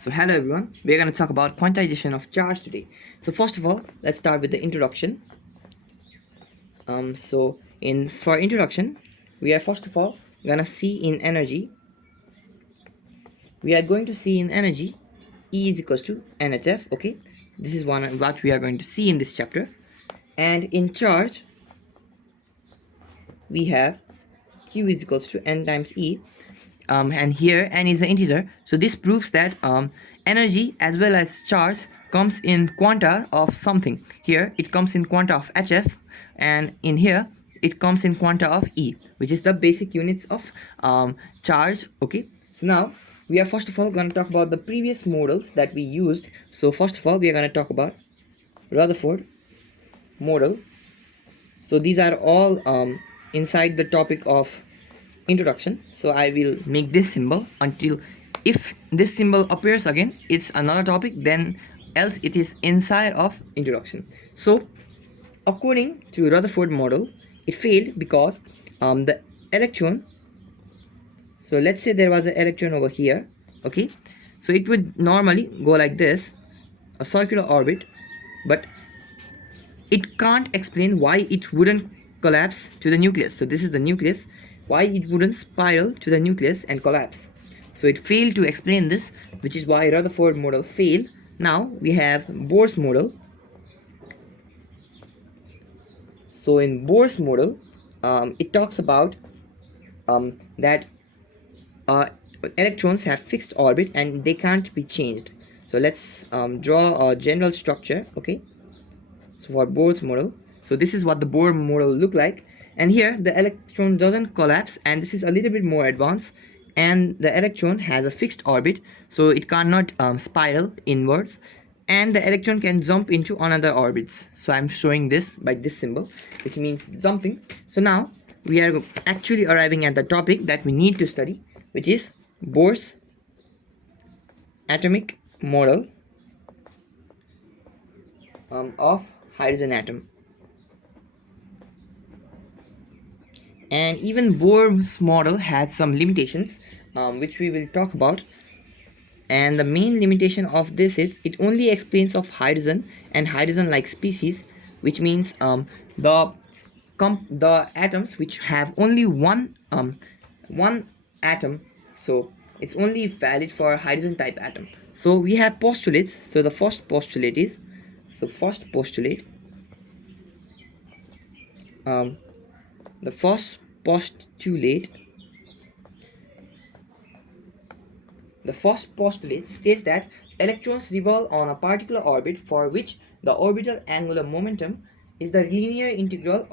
So hello everyone, we're going to talk about quantization of charge today. So first of all, let's start with the introduction. For introduction, we are first of all gonna see in energy. We are going to see in energy E is equals to NHF. Okay, this is what we are going to see in this chapter. And in charge, we have Q is equals to N times E. And here N is an integer, so this proves that energy as well as charge comes in quanta of something. Here it comes in quanta of HF, and in here it comes in quanta of E, which is the basic units of charge. Okay, so now we are first of all going to talk about the previous models that we used. So first of all, we are going to talk about Rutherford model. So these are all inside the topic of introduction. So I will make this symbol until if this symbol appears again, it's another topic, then else it is inside of introduction. So according to Rutherford model, it failed because the electron, so let's say there was an electron over here. Okay, so it would normally go like this, a circular orbit, but it can't explain why it wouldn't collapse to the nucleus. So this is the nucleus, why it wouldn't spiral to the nucleus and collapse. So it failed to explain this, which is why Rutherford model failed. Now we have Bohr's model. So in Bohr's model, it talks about that electrons have fixed orbit and they can't be changed. So let's draw a general structure. Okay, so for Bohr's model, so this is what the Bohr model look like, and here the electron doesn't collapse, and this is a little bit more advanced, and the electron has a fixed orbit, so it cannot spiral inwards, and the electron can jump into another orbits. So I'm showing this by this symbol, which means jumping. So now we are actually arriving at the topic that we need to study, which is Bohr's atomic model of hydrogen atom. And even Bohr's model had some limitations, which we will talk about. And the main limitation of this is it only explains of hydrogen and hydrogen-like species, which means the atoms which have only one atom. So it's only valid for hydrogen type atom. So we have postulates. So the first postulate is, the first postulate states that electrons revolve on a particular orbit for which the orbital angular momentum is the linear integral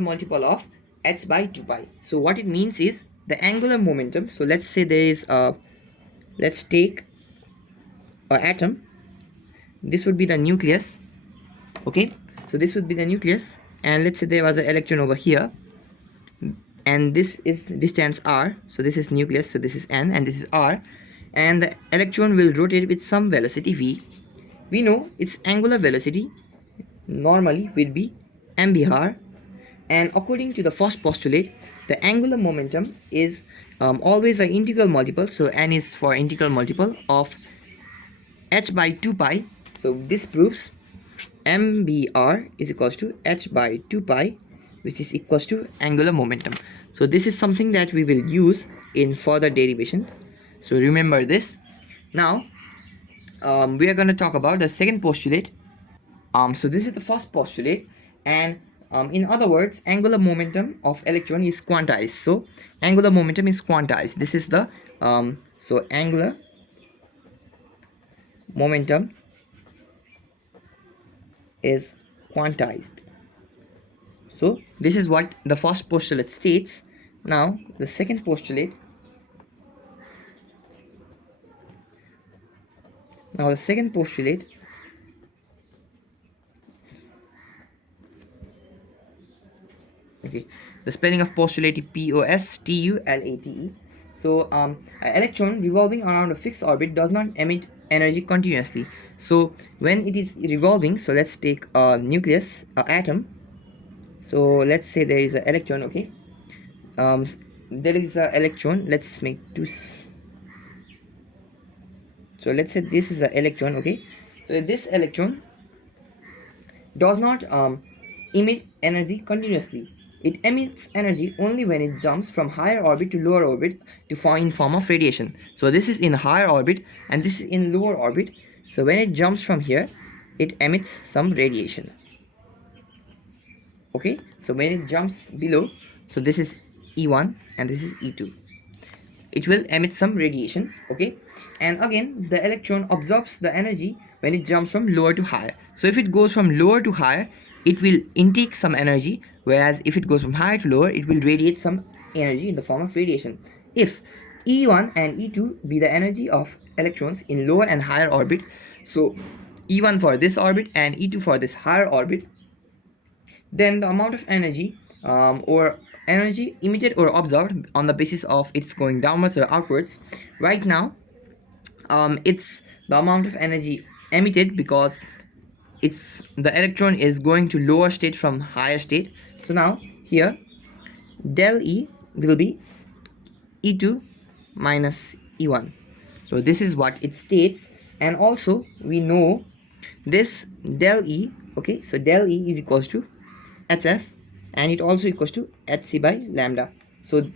multiple of h by 2 pi. So what it means is the angular momentum. So let's say there is let's take an atom. This would be the nucleus. Okay, so this would be the nucleus, and let's say there was an electron over here, and this is distance r. So this is nucleus, so this is n, and this is r, and the electron will rotate with some velocity v. We know its angular velocity normally will be mvr, and according to the first postulate, the angular momentum is always an integral multiple. So n is for integral multiple of h by 2 pi. So this proves mbr is equals to h by 2 pi, which is equals to angular momentum. So this is something that we will use in further derivations, so remember this. Now we are going to talk about the second postulate. So this is the first postulate, and in other words, angular momentum of electron is quantized. So angular momentum is quantized. This is the so angular momentum is quantized. So this is what the first postulate states. Now the second postulate. Okay, the spelling of postulate is postulate. So an electron revolving around a fixed orbit does not emit energy continuously. So when it is revolving, so let's take a nucleus, atom. So let's say there is an electron. Okay, there is an electron. Let's make two. So let's say this is an electron. Okay, so this electron does not emit energy continuously. It emits energy only when it jumps from higher orbit to lower orbit to form in form of radiation. So this is in higher orbit and this is in lower orbit. So when it jumps from here, it emits some radiation. Okay, so when it jumps below, so this is E1 and this is E2, it will emit some radiation. Okay, and again the electron absorbs the energy when it jumps from lower to higher. So if it goes from lower to higher, it will intake some energy, whereas if it goes from higher to lower, it will radiate some energy in the form of radiation. If E1 and E2 be the energy of electrons in lower and higher orbit, so E1 for this orbit and E2 for this higher orbit, then the amount of energy or energy emitted or absorbed on the basis of it's going downwards or outwards. Right now it's the amount of energy emitted because it's the electron is going to lower state from higher state. So now here del E will be E2 minus E1. So this is what it states, and also we know this del E. Okay, so del E is equals to HF, and it also equals to HC by lambda. So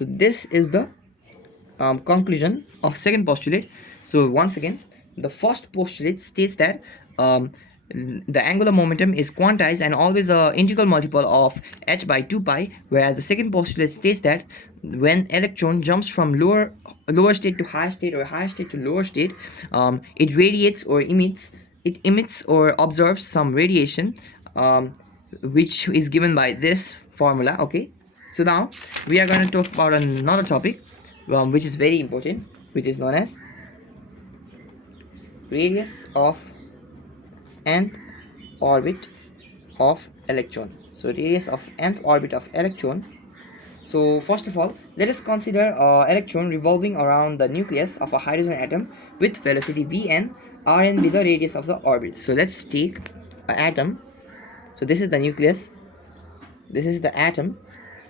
this is the conclusion of second postulate. So once again, the first postulate states that the angular momentum is quantized and always a integral multiple of h by 2 pi, whereas the second postulate states that when electron jumps from lower state to higher state or higher state to lower state, it radiates or emits or absorbs some radiation, which is given by this formula. Okay, so now we are going to talk about another topic which is very important, which is known as radius of nth orbit of electron. So radius of nth orbit of electron. So first of all, let us consider electron revolving around the nucleus of a hydrogen atom with velocity Vn, Rn be the radius of the orbit. So let's take an atom. So this is the nucleus, this is the atom,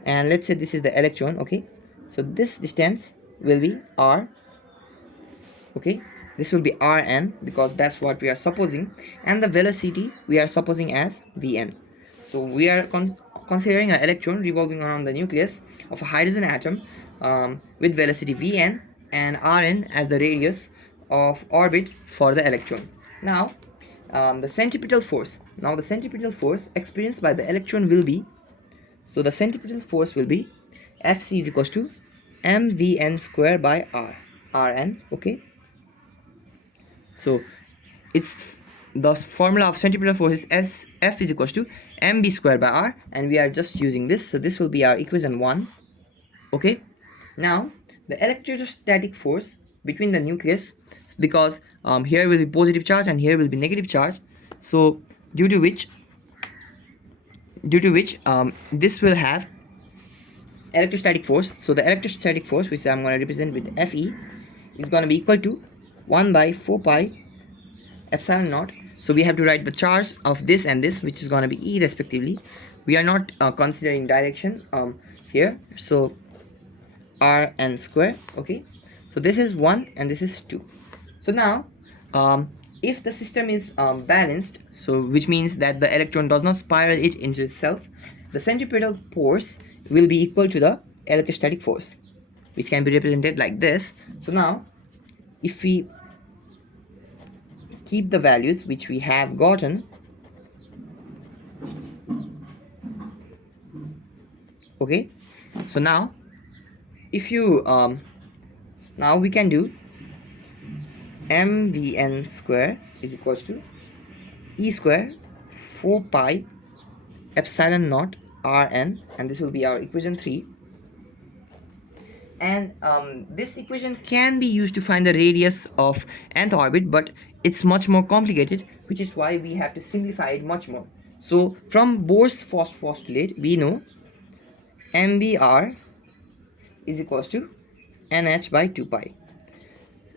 and let's say this is the electron. Okay, so this distance will be r. Okay, this will be Rn because that's what we are supposing, and the velocity we are supposing as Vn. So we are considering an electron revolving around the nucleus of a hydrogen atom with velocity Vn and Rn as the radius of orbit for the electron. Now the centripetal force. Now the centripetal force experienced by the electron will be, so the centripetal force will be Fc is equals to mvn square by Rn. Okay, so it's the formula of centripetal force is F is equals to mb square by R, and we are just using this, so this will be our equation 1. Okay, now the electrostatic force between the nucleus, because here will be positive charge and here will be negative charge, so due to which this will have electrostatic force. So the electrostatic force, which I'm going to represent with Fe, is going to be equal to 1 by 4 pi epsilon naught. So we have to write the charge of this and this, which is going to be E respectively. We are not considering direction here, so R n square. Okay, so this is 1 and this is 2. So now if the system is balanced, so which means that the electron does not spiral it into itself, the centripetal force will be equal to the electrostatic force, which can be represented like this. So now if we keep the values which we have gotten, okay, so now if you now we can do mvn square is equals to E square 4 pi epsilon naught Rn, and this will be our equation 3. And this equation can be used to find the radius of nth orbit, but it's much more complicated, which is why we have to simplify it much more. So from Bohr's first postulate, we know mbr is equals to nh by 2 pi.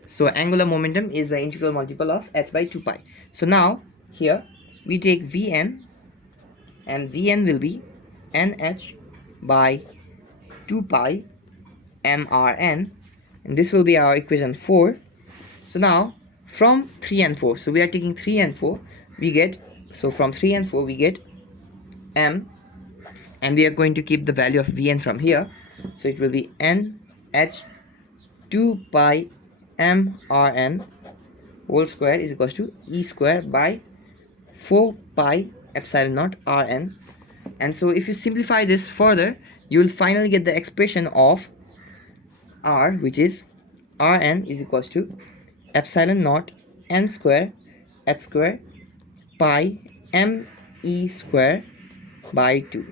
So angular momentum is the integral multiple of h by 2 pi. So now here we take Vn, and Vn will be nh by 2 pi mRn, and this will be our equation 4. So now from 3 and 4, so we are taking 3 and 4, we get, so from 3 and 4 we get m, and we are going to keep the value of Vn from here, so it will be n h 2 pi m Rn whole square is equals to E square by 4 pi epsilon naught Rn. And so if you simplify this further, you will finally get the expression of R, which is Rn is equals to epsilon naught n square h square pi m e square by 2.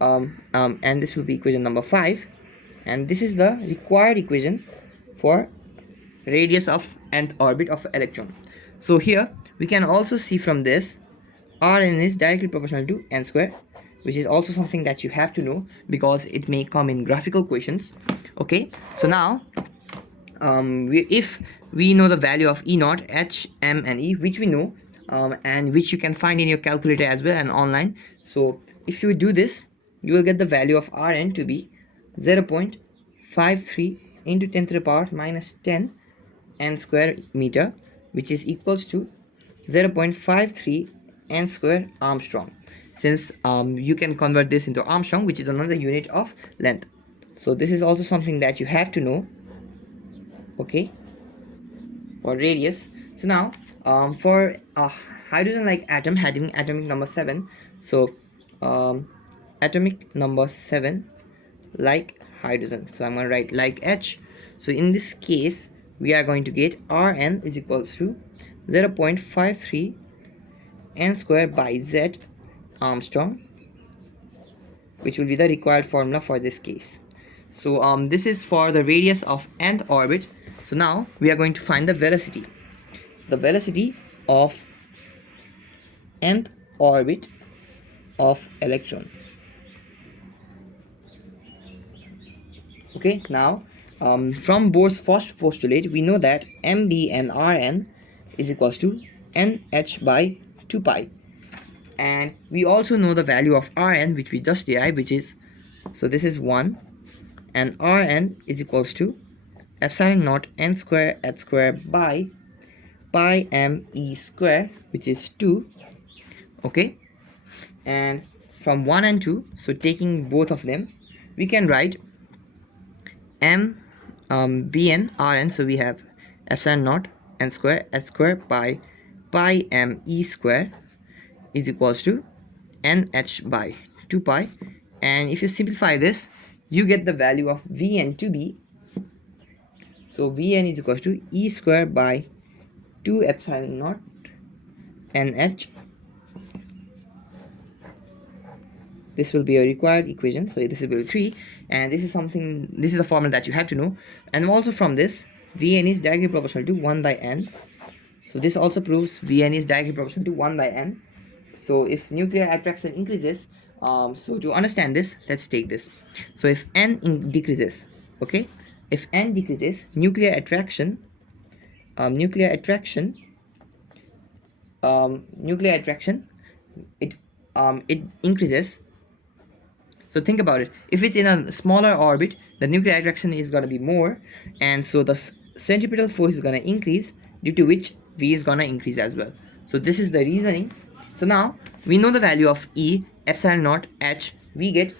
And this will be equation number 5, and this is the required equation for radius of nth orbit of electron. So here we can also see from this Rn is directly proportional to n square, which is also something that you have to know because it may come in graphical questions. Okay, so now if we know the value of E naught, H, M and E, which we know, and which you can find in your calculator as well and online. So if you do this, you will get the value of Rn to be 0.53 into 10 to the power minus 10 n square meter, which is equals to 0.53 n square Armstrong, since you can convert this into Armstrong, which is another unit of length. So this is also something that you have to know, okay, for radius. So now for a hydrogen like atom having atomic number 7, so atomic number 7 like hydrogen, so I'm going to write like H. So in this case we are going to get Rn is equals to 0.53 n square by z Armstrong, which will be the required formula for this case. So this is for the radius of nth orbit. So now we are going to find the velocity. So the velocity of nth orbit of electron. Okay, now from Bohr's first postulate, we know that mb and Rn is equals to nh by 2 pi, and we also know the value of Rn, which we just derived, which is, so this is 1, and Rn is equals to epsilon naught n square h square by pi m e square, which is 2. Okay, and from 1 and 2, so taking both of them, we can write m bn Rn, so we have epsilon naught n square h square by pi m e square is equals to nh by 2 pi, and if you simplify this, you get the value of Vn to be, so Vn is equals to E square by 2 epsilon naught nh. This will be a required equation, so this will be 3, and this is something, this is a formula that you have to know. And also from this, Vn is directly proportional to 1 by n, so this also proves Vn is directly proportional to 1 by n. So if nuclear attraction increases, so to understand this, let's take this. So if decreases, okay, if n decreases, nuclear attraction it increases. So think about it, if it's in a smaller orbit, the nuclear attraction is going to be more, and so the centripetal force is going to increase, due to which V is going to increase as well. So this is the reasoning. So now we know the value of E, epsilon naught h. We get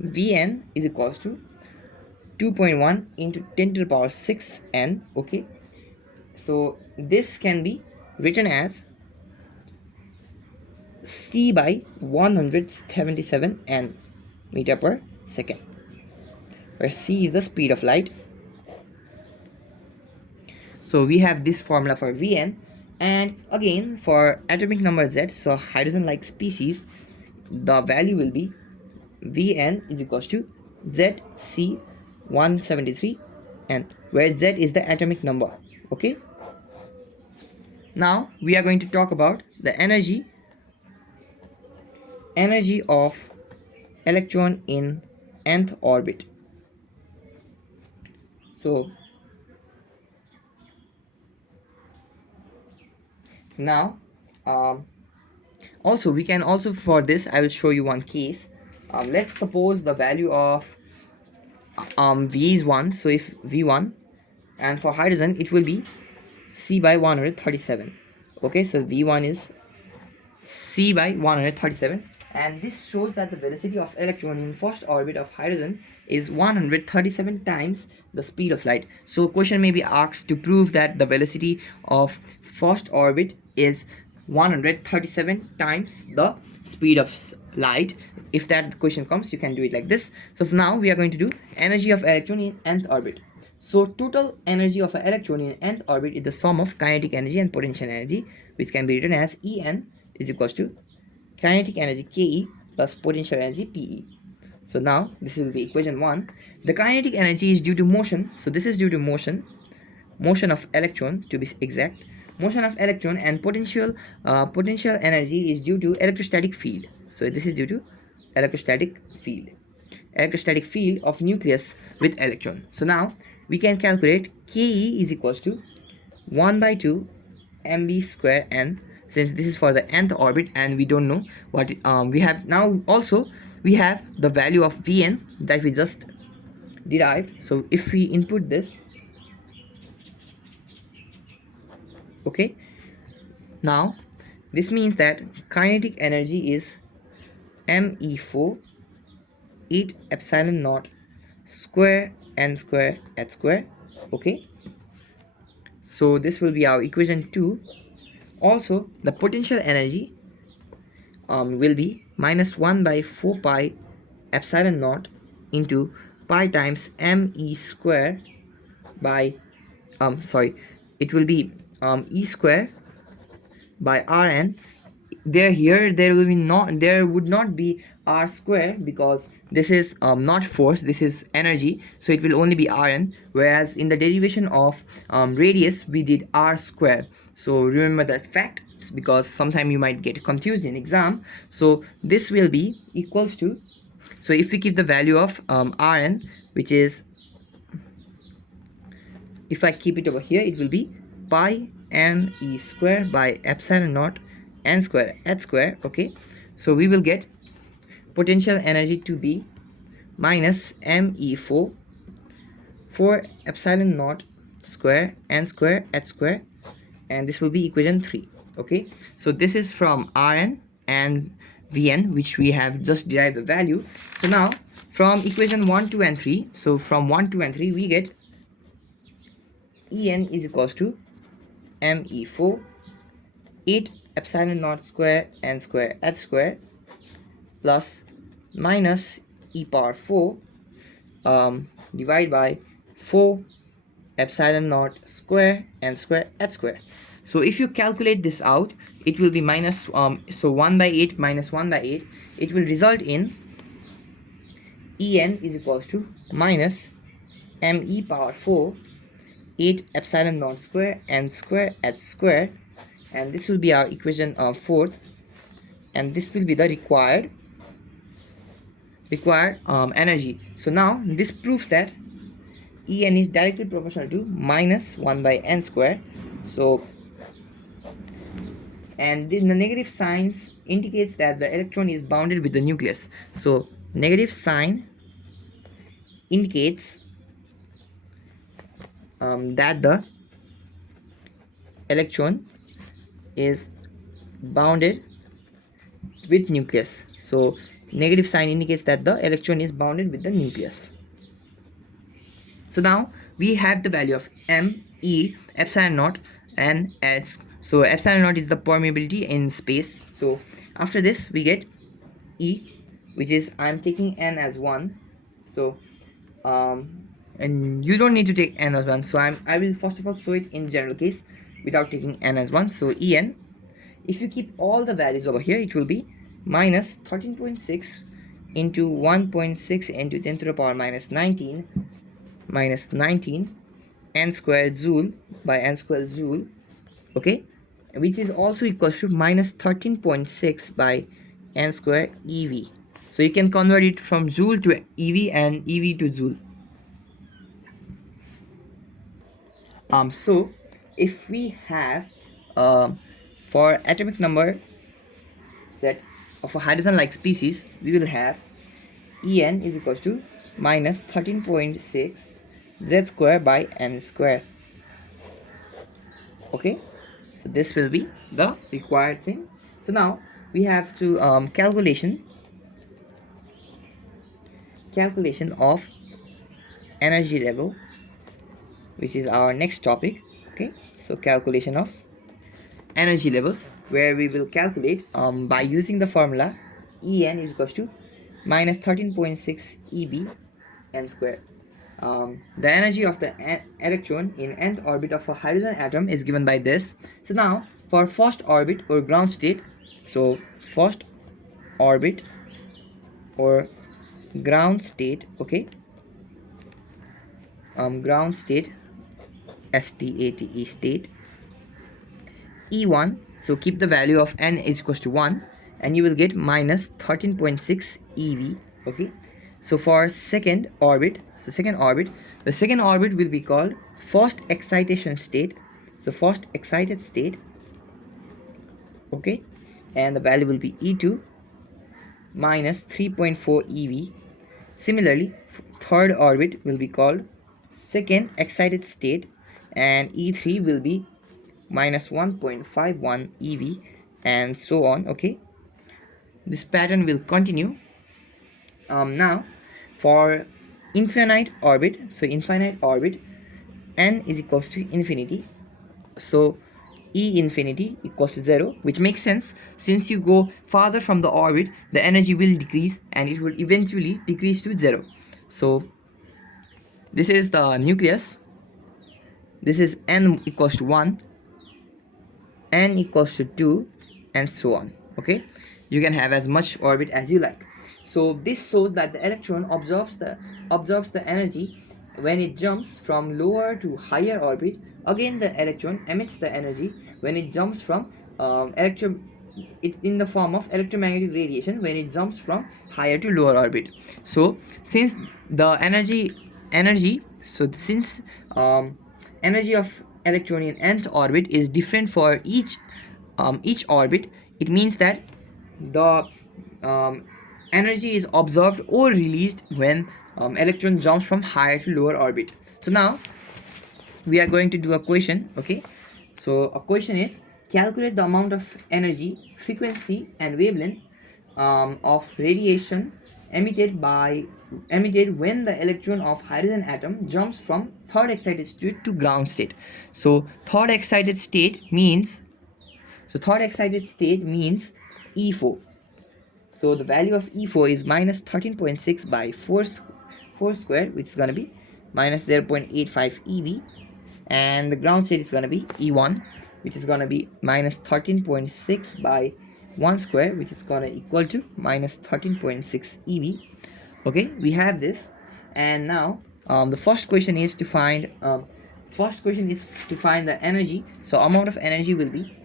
Vn is equals to 2.1 into 10 to the power 6 n. Okay, so this can be written as C by 177 n meter per second, where C is the speed of light. So we have this formula for Vn, and again for atomic number Z, so hydrogen like species, the value will be Vn is equals to ZC 173 n, where Z is the atomic number. Okay, now we are going to talk about the energy of electron in nth orbit. So now also we can also, for this I will show you one case. Let's suppose the value of V is 1, so if V1, and for hydrogen it will be C by 137. Okay, so V1 is C by 137, and this shows that the velocity of electron in first orbit of hydrogen is 137 times the speed of light. So question may be asked to prove that the velocity of first orbit is 137 times the speed of light. If that question comes, you can do it like this. So for now we are going to do energy of electron in nth orbit. So total energy of an electron in nth orbit is the sum of kinetic energy and potential energy, which can be written as En is equals to kinetic energy Ke plus potential energy Pe. So now this will be equation 1. The kinetic energy is due to motion. So this is due to motion of electron to be exact. Motion of electron, and potential energy is due to electrostatic field. So this is due to electrostatic field. Electrostatic field of nucleus with electron. So now we can calculate Ke is equals to 1 by 2 mv square n, since this is for the nth orbit and we don't know what we have. Now also we have the value of Vn that we just derived. So if we input this, okay, now this means that kinetic energy is me4 8 epsilon naught square n square h square. Okay, so this will be our equation 2. Also the potential energy will be minus 1 by 4 pi epsilon naught into pi times me square by sorry, it will be e square by Rn. There will be not, there would not be r square, because this is not force, this is energy, so it will only be Rn, whereas in the derivation of radius we did r square. So remember that fact, because sometime you might get confused in exam. So this will be equals to, so if we keep the value of Rn, which is, if I keep it over here, it will be pi me square by epsilon naught n square h square. Okay, so we will get potential energy to be minus me4 4 epsilon naught square n square h square, and this will be equation 3. Okay, so this is from Rn and Vn, which we have just derived the value. So now from equation 1, 2 and 3, so from 1, 2 and 3 we get En is equals to me4 8 epsilon naught square n square h square plus minus e power 4 divided by 4 epsilon naught square n square h square. So if you calculate this out, it will be minus so 1 by 8 minus 1 by 8, it will result in En is equals to minus me power 4 8 epsilon naught square n square h square, and this will be our equation 4th, and this will be the required energy. So now this proves that En is directly proportional to minus 1 by n square. So, and the negative signs indicates that the electron is bounded with the nucleus. So negative sign indicates that the electron is bounded with nucleus. So negative sign indicates that the electron is bounded with the nucleus. So now we have the value of me epsilon naught and h. So epsilon naught is the permeability in space. So after this we get E, which is, I'm taking n as 1. So and you don't need to take n as 1, so I will first of all show it in general case without taking n as 1. So En, if you keep all the values over here, it will be minus 13.6 into 1.6 into 10 to the power minus 19 n squared joule by n squared joule. Okay, which is also equals to minus 13.6 by n square ev. So you can convert it from joule to ev and ev to joule. So if we have for atomic number set of a hydrogen like species, we will have En is equals to minus 13.6 z square by n square. Okay, so this will be the required thing. So now we have to calculation of energy level, which is our next topic. Okay, so calculation of energy levels, where we will calculate by using the formula En is equals to minus 13.6 EB n square. The energy of the electron in nth orbit of a hydrogen atom is given by this. So now for first orbit or ground state, so first orbit or ground state, okay, ground state, STATE state, E1, so keep the value of n is equals to 1 and you will get minus 13.6 EV. Okay, so for second orbit, the second orbit will be called first excitation state, so first excited state. Okay, and the value will be E2 minus 3.4 EV. Similarly, third orbit will be called second excited state and E3 will be minus 1.51 EV and so on. Okay, this pattern will continue. Now for infinite orbit, so infinite orbit, n is equals to infinity, so E infinity equals to 0, which makes sense since you go farther from the orbit, the energy will decrease and it will eventually decrease to 0. So this is the nucleus, this is n equals to 1, n equals to 2 and so on. Okay, you can have as much orbit as you like. So this shows that the electron absorbs the energy when it jumps from lower to higher orbit. Again the electron emits the energy when it jumps from it's in the form of electromagnetic radiation when it jumps from higher to lower orbit. So since the energy of electron in nth orbit is different for each orbit, it means that the energy is absorbed or released when electron jumps from higher to lower orbit. So now we are going to do a question. Okay, so a question is calculate the amount of energy, frequency and wavelength of radiation emitted when the electron of hydrogen atom jumps from third excited state to ground state. So third excited state means E4. So the value of E4 is minus 13.6 by 4 square, which is going to be minus 0.85 EV, and the ground state is going to be E1, which is going to be minus 13.6 by 1 square, which is going to equal to minus 13.6 EV. Okay, we have this, and now the first question is to find the energy. So amount of energy will be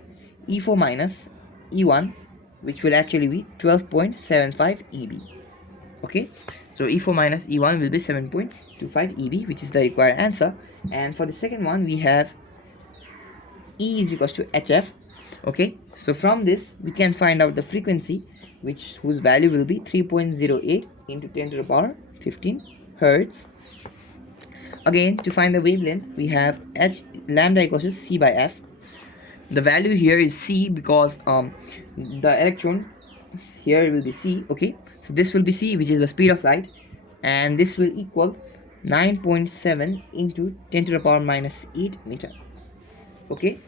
E4 minus E1, which will actually be 12.75 EB. Okay, so E4 minus E1 will be 7.25 EB, which is the required answer. And for the second one, we have E is equals to HF. Okay, so from this we can find out the frequency, whose value will be 3.08 into 10 to the power 15 hertz. Again, to find the wavelength, we have H lambda equals to C by F. The value here is C because the electron here will be C. Okay, so this will be C, which is the speed of light, and this will equal 9.7 into 10 to the power minus 8 meter. Okay,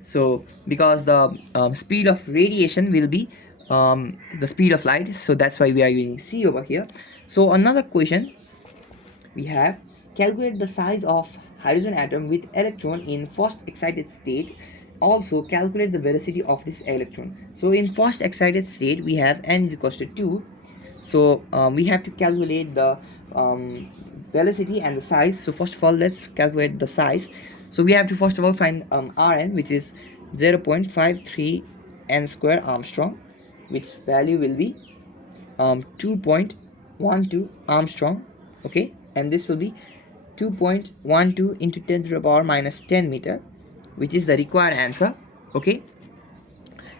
so because the speed of radiation will be the speed of light, so that's why we are using C over here. So another question we have, calculate the size of hydrogen atom with electron in first excited state. Also calculate the velocity of this electron. So in first excited state we have n is equals to 2. So we have to calculate the velocity and the size. So first of all, let's calculate the size. So we have to first of all find Rn, which is 0.53 n square Armstrong, which value will be 2.12 Armstrong. Okay, and this will be 2.12 into 10 to the power minus 10 meter, which is the required answer. Okay,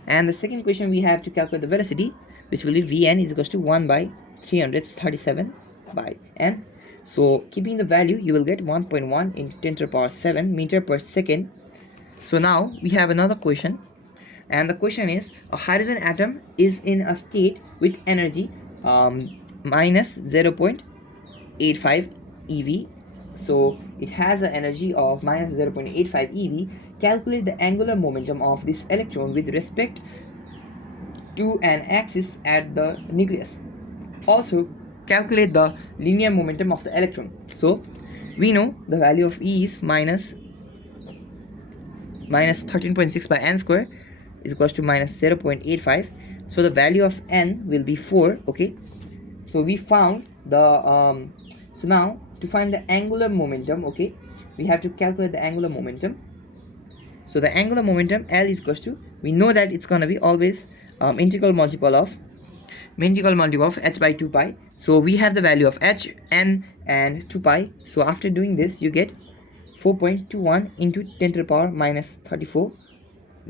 and the second question we have to calculate the velocity, which will be Vn is equals to 1 by 337 by n. So keeping the value, you will get 1.1 into 10 to the power 7 meter per second. So now we have another question, and the question is, a hydrogen atom is in a state with energy minus 0.85 eV. So it has an energy of minus 0.85 eV. Calculate the angular momentum of this electron with respect to an axis at the nucleus. Also calculate the linear momentum of the electron. So we know the value of E is minus 13.6 by n square is equals to minus 0.85. So the value of n will be 4. Okay, so we found the so now to find the angular momentum, okay, we have to calculate the angular momentum. So the angular momentum L is equals to, we know that it's gonna be always integral multiple of h by 2 pi. So we have the value of h, n and 2 pi. So after doing this, you get 4.21 into 10 to the power minus 34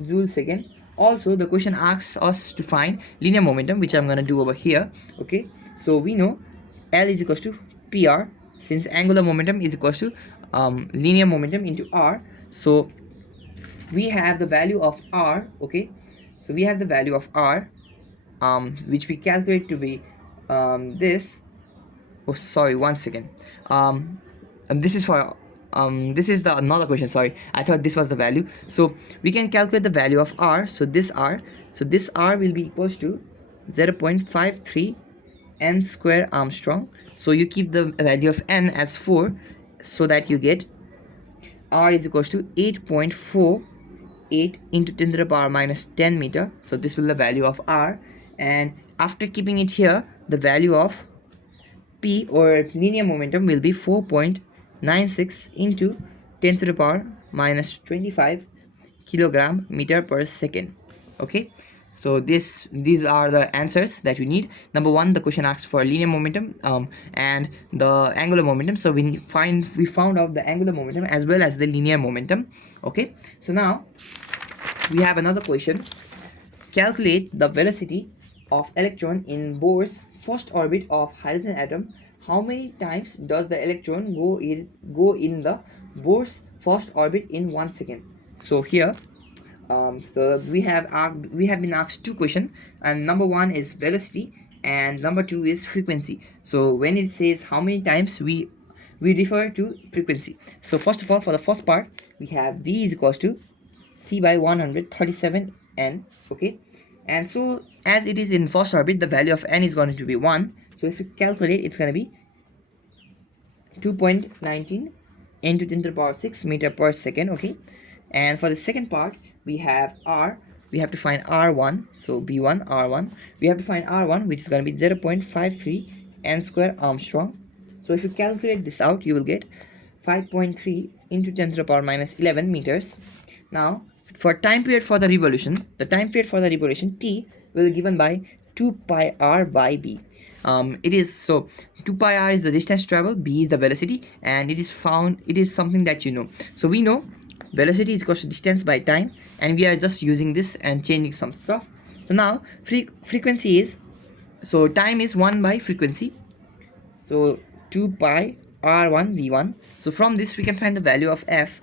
joule second. Also the question asks us to find linear momentum, which I'm gonna do over here. Okay, so we know L is equals to PR, since angular momentum is equals to linear momentum into R. So we have the value of R. Okay, so we have the value of R, which we calculate to be this. Oh, sorry, one second. This is for this is the another question. Sorry, I thought this was the value. So we can calculate the value of R. So this R, will be equals to 0.53 n square Armstrong. So you keep the value of n as 4, so that you get R is equals to 8.48 into 10 to the power minus 10 meter. So this will be the value of R, and after keeping it here, the value of P, or linear momentum, will be 4.96 into 10 to the power minus 25 kilogram meter per second. Okay, so these are the answers that we need. Number one, the question asks for linear momentum and the angular momentum. So we found out the angular momentum as well as the linear momentum. Okay, so now we have another question. Calculate the velocity of electron in Bohr's first orbit of hydrogen atom. How many times does the electron go in the Bohr's first orbit in 1 second? So here, so we have been asked two questions, and number one is velocity and number two is frequency. So when it says how many times, we refer to frequency. So first of all, for the first part, we have V is equals to C by 137 n. Okay, and so as it is in first orbit, the value of n is going to be 1. So if you calculate, it's going to be 2.19 into 10 to the power 6 meter per second. Okay, and for the second part, we have R. We have to find R1. So B1, R1. We have to find R1, which is going to be 0.53 n square Armstrong. So if you calculate this out, you will get 5.3 into 10 to the power minus 11 meters. Now, for time period for the revolution, T will be given by 2 pi r by b. It is so 2 pi r is the distance traveled, b is the velocity, and it is something that you know. So we know velocity is equal to distance by time, and we are just using this and changing some stuff. So now frequency is, so time is 1 by frequency, so 2 pi r1 v1. So from this we can find the value of f.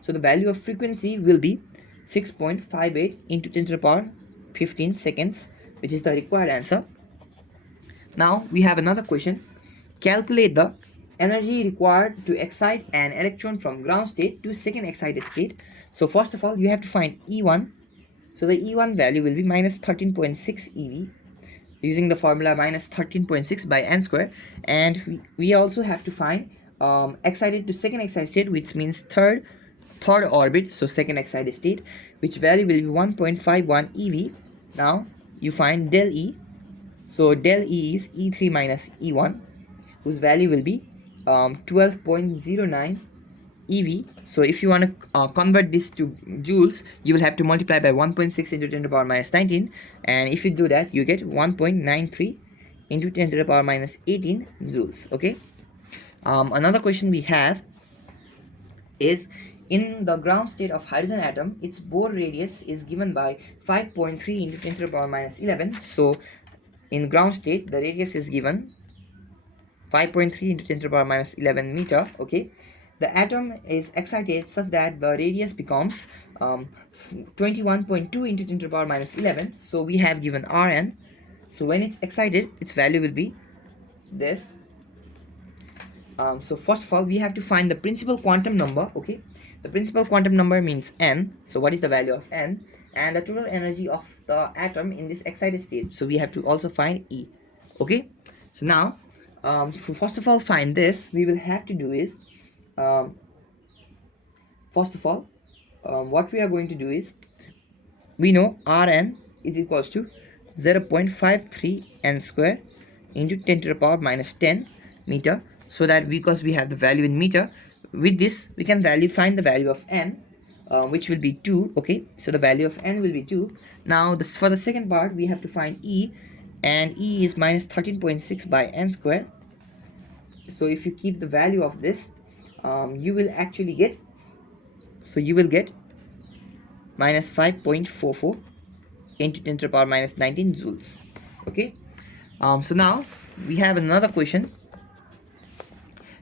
So the value of frequency will be 6.58 into 10 to the power 15 seconds, which is the required answer. Now we have another question. Calculate the energy required to excite an electron from ground state to second excited state. So first of all, you have to find E1. So the E1 value will be minus 13.6 eV, using the formula minus 13.6 by n square. And we also have to find excited to second excited state, which means third orbit, so second excited state, which value will be 1.51 eV. Now you find del E. So del E is E3 minus E1, whose value will be 12.09 eV. So if you want to convert this to joules, you will have to multiply by 1.6 into 10 to the power minus 19, and if you do that, you get 1.93 into 10 to the power minus 18 joules. Okay, another question we have is, in the ground state of hydrogen atom, its Bohr radius is given by 5.3 into 10 to the power minus 11. So in ground state, the radius is given 5.3 into 10 to the power minus 11 meter. Okay, the atom is excited such that the radius becomes 21.2 into 10 to the power minus 11. So we have given Rn. So when it's excited, its value will be this. So first of all, we have to find the principal quantum number. Okay, the principal quantum number means n. So what is the value of n? And the total energy of the atom in this excited state. So we have to also find E. Okay, so now to first of all find this, we will have to do is first of all what we are going to do is, we know Rn is equals to 0.53 n square into 10 to the power minus 10 meter. So that because we have the value in meter, with this we can find the value of n, which will be 2. Okay, so the value of n will be 2. Now this, for the second part, we have to find E, and E is minus 13.6 by n square. So if you keep the value of this, you will actually get, so you will get minus 5.44 into 10 to the power minus 19 joules. Okay, so now we have another question.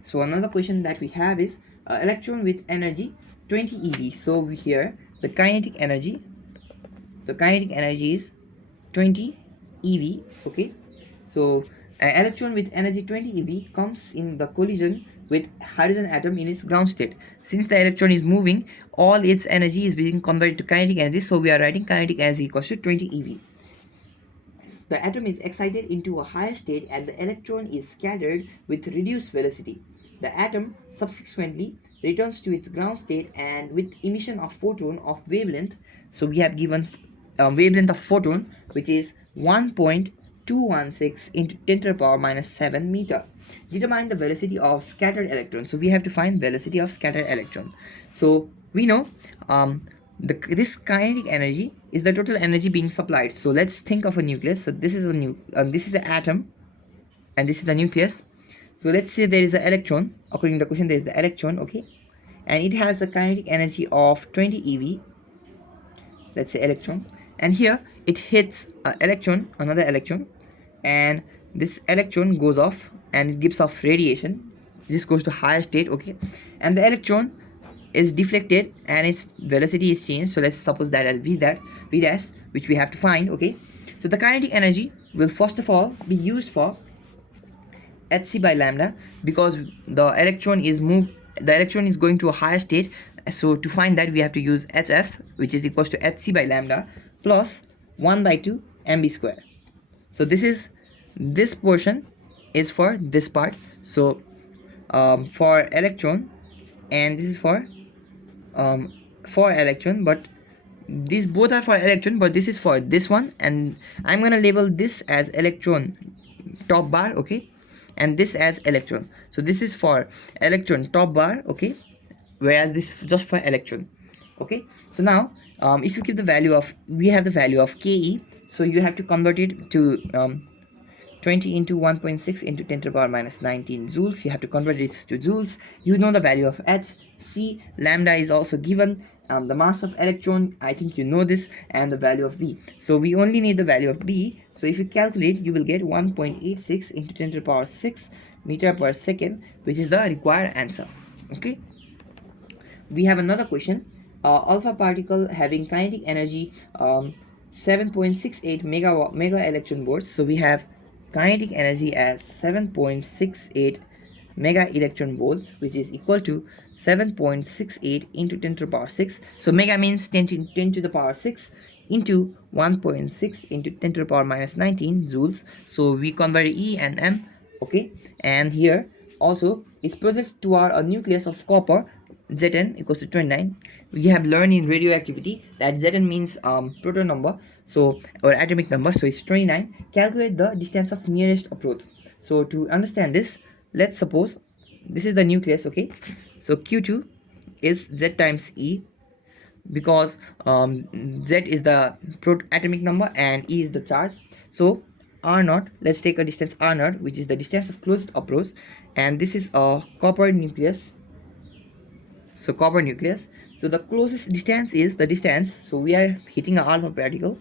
So another question that we have is electron with energy 20 eV. So here the kinetic energy is 20 eV. Okay, so an electron with energy 20 eV comes in the collision with hydrogen atom in its ground state. Since the electron is moving, all its energy is being converted to kinetic energy, so we are writing kinetic energy equals to 20 eV. The atom is excited into a higher state and the electron is scattered with reduced velocity. The atom subsequently returns to its ground state and with emission of photon of wavelength. So we have given wavelength of photon, which is 1.216 into 10 to the power minus 7 meter. Determine the velocity of scattered electron. So we have to find velocity of scattered electron. So we know this kinetic energy is the total energy being supplied. So let's think of a nucleus. So this is this is an atom, and this is the nucleus. So let's say there is an electron. According to the question, there is the electron. Okay, and it has a kinetic energy of 20 eV. Let's say electron, and here it hits another electron, and this electron goes off and it gives off radiation. This goes to higher state. Okay, and the electron is deflected and its velocity is changed. So let's suppose that as v dash, which we have to find. Okay, so the kinetic energy will first of all be used for hc by lambda, because the electron is going to a higher state. So to find that, we have to use hf, which is equals to hc by lambda plus 1 by 2 mv square. So this portion is for this part. So for electron, and this is for electron, but these both are for electron, but this is for this one, and I'm gonna label this as electron top bar. Okay, and this as electron. So this is for electron top bar. Okay, whereas this is just for electron. Okay, so now if you give the value of, we have the value of Ke, so you have to convert it to 20 into 1.6 into 10 to the power minus 19 joules. You have to convert this to joules. You know the value of h. C, lambda is also given. The mass of electron, I think you know this, and the value of V. So we only need the value of B. So if you calculate, you will get 1.86 into 10 to the power 6 meter per second, which is the required answer. Okay, we have another question. Alpha particle having kinetic energy 7.68 mega electron volts. So we have kinetic energy as 7.68 mega electron volts, which is equal to 7.68 into 10 to the power 6. So mega means 10 to the power 6 into 1.6 into 10 to the power minus 19 joules. So we convert E and M. Okay, and here also is projected toward a nucleus of copper. Zn equals to 29. We have learned in radioactivity that Zn means proton number, so, or atomic number, so it's 29. Calculate the distance of nearest approach. So to understand this, let's suppose this is the nucleus. Okay, so Q2 is Z times E, because Z is the atomic number and E is the charge. So R0, let's take a distance R0, which is the distance of closest approach, and this is a copper nucleus. So copper nucleus, so the closest distance is the distance. So we are hitting an alpha particle.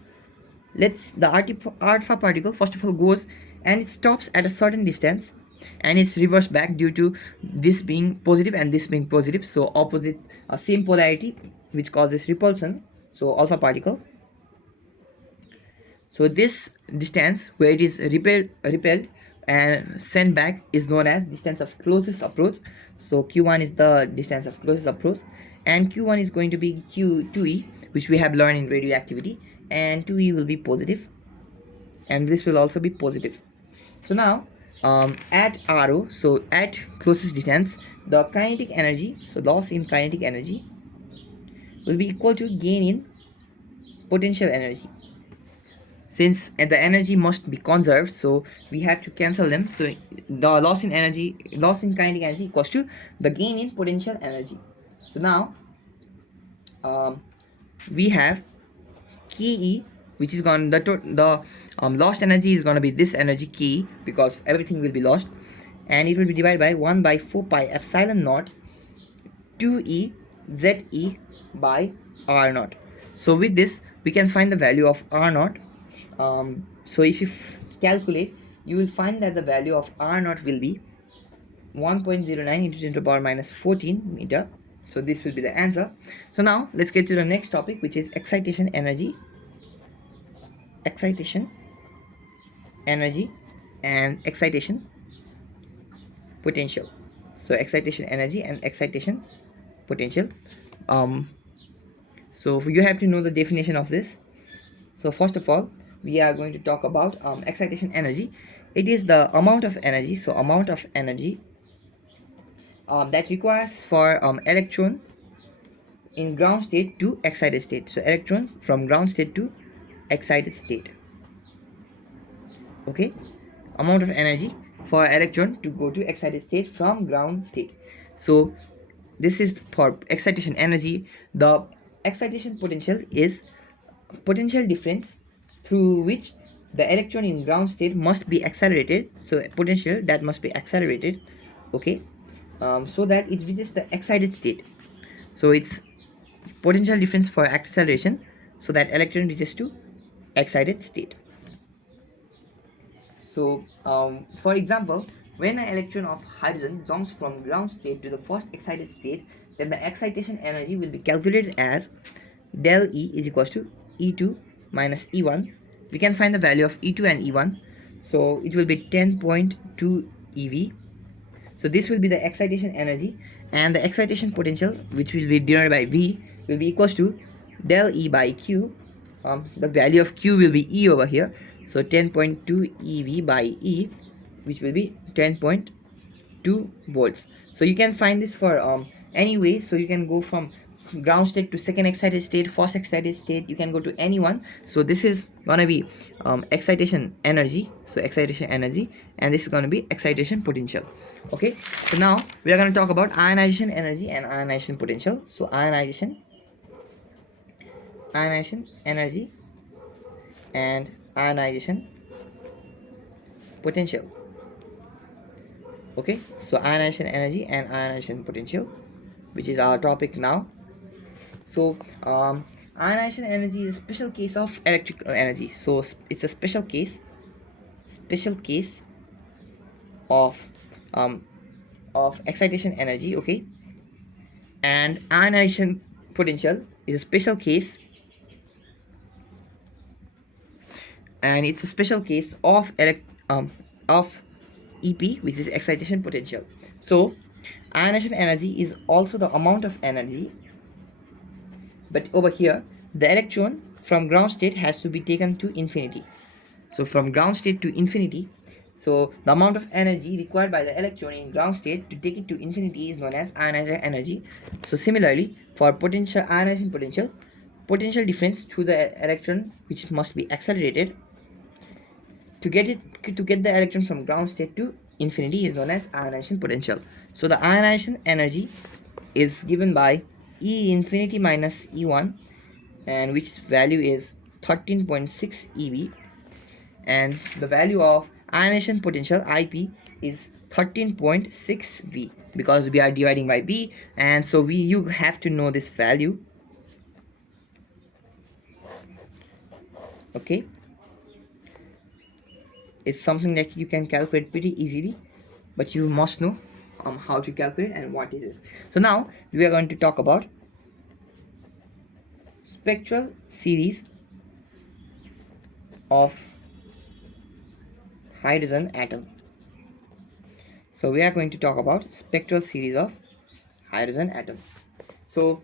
The alpha particle first of all goes and it stops at a certain distance. and it's reversed back due to this being positive and this being positive, so opposite, same polarity, which causes repulsion, so alpha particle. So this distance where it is repelled and sent back is known as distance of closest approach. So q1 is the distance of closest approach, and q1 is going to be q2e, which we have learned in radioactivity, and 2e will be positive, and this will also be positive. So now, at RO, so at closest distance, the kinetic energy, so loss in kinetic energy, will be equal to gain in potential energy. Since the energy must be conserved, so we have to cancel them. So the loss in energy, loss in kinetic energy equals to the gain in potential energy. So now, we have key E, which is going the lost energy is going to be this energy key, because everything will be lost, and it will be divided by 1 by 4 pi epsilon naught 2e ze by r naught. So with this we can find the value of r naught. So if you calculate, you will find that the value of r naught will be 1.09 into 10 to the power minus 14 meter. So this will be the answer. So now let's get to the next topic, which is excitation energy. Excitation energy and excitation potential. So excitation energy and excitation potential. So you have to know the definition of this. So first of all, we are going to talk about excitation energy. It is the amount of energy, so amount of energy that requires for electron in ground state to excited state. So electron from ground state to excited state. Okay, amount of energy for electron to go to excited state from ground state. So this is for excitation energy. The excitation potential is potential difference through which the electron in ground state must be accelerated. So potential that must be accelerated, okay, so that it reaches the excited state. So it's potential difference for acceleration, so that electron reaches to excited state. So for example, when an electron of hydrogen jumps from ground state to the first excited state, then the excitation energy will be calculated as del E is equals to E2 minus E1. We can find the value of E2 and E1. So it will be 10.2 eV. So this will be the excitation energy, and the excitation potential, which will be denoted by V, will be equals to del E by Q. The value of Q will be E over here. So 10.2 eV by E, which will be 10.2 volts. So you can find this for any way. So you can go from ground state to second excited state, first excited state, you can go to any one. So this is gonna be excitation energy, so excitation energy, and this is gonna be excitation potential. Okay, so now we are going to talk about ionization energy and ionization potential. So ionization energy and ionization potential. Okay, so ionization energy and ionization potential, which is our topic now. So ionization energy is a special case of electrical energy. So it's a special case of excitation energy. Okay, and ionization potential is a special case, and it's a special case of of EP, which is excitation potential. So ionization energy is also the amount of energy, but over here the electron from ground state has to be taken to infinity. So from ground state to infinity, so the amount of energy required by the electron in ground state to take it to infinity is known as ionization energy. So similarly, for potential ionization potential difference through the electron, which must be accelerated to get the electron from ground state to infinity, is known as ionization potential. So the ionization energy is given by E infinity minus E1, and which value is 13.6 eV, and the value of ionization potential IP is 13.6 V, because we are dividing by B, and so you have to know this value. Okay, it's something that you can calculate pretty easily. but you must know how to calculate and what it is. So now we are going to talk about spectral series of hydrogen atom. So we are going to talk about spectral series of hydrogen atom. So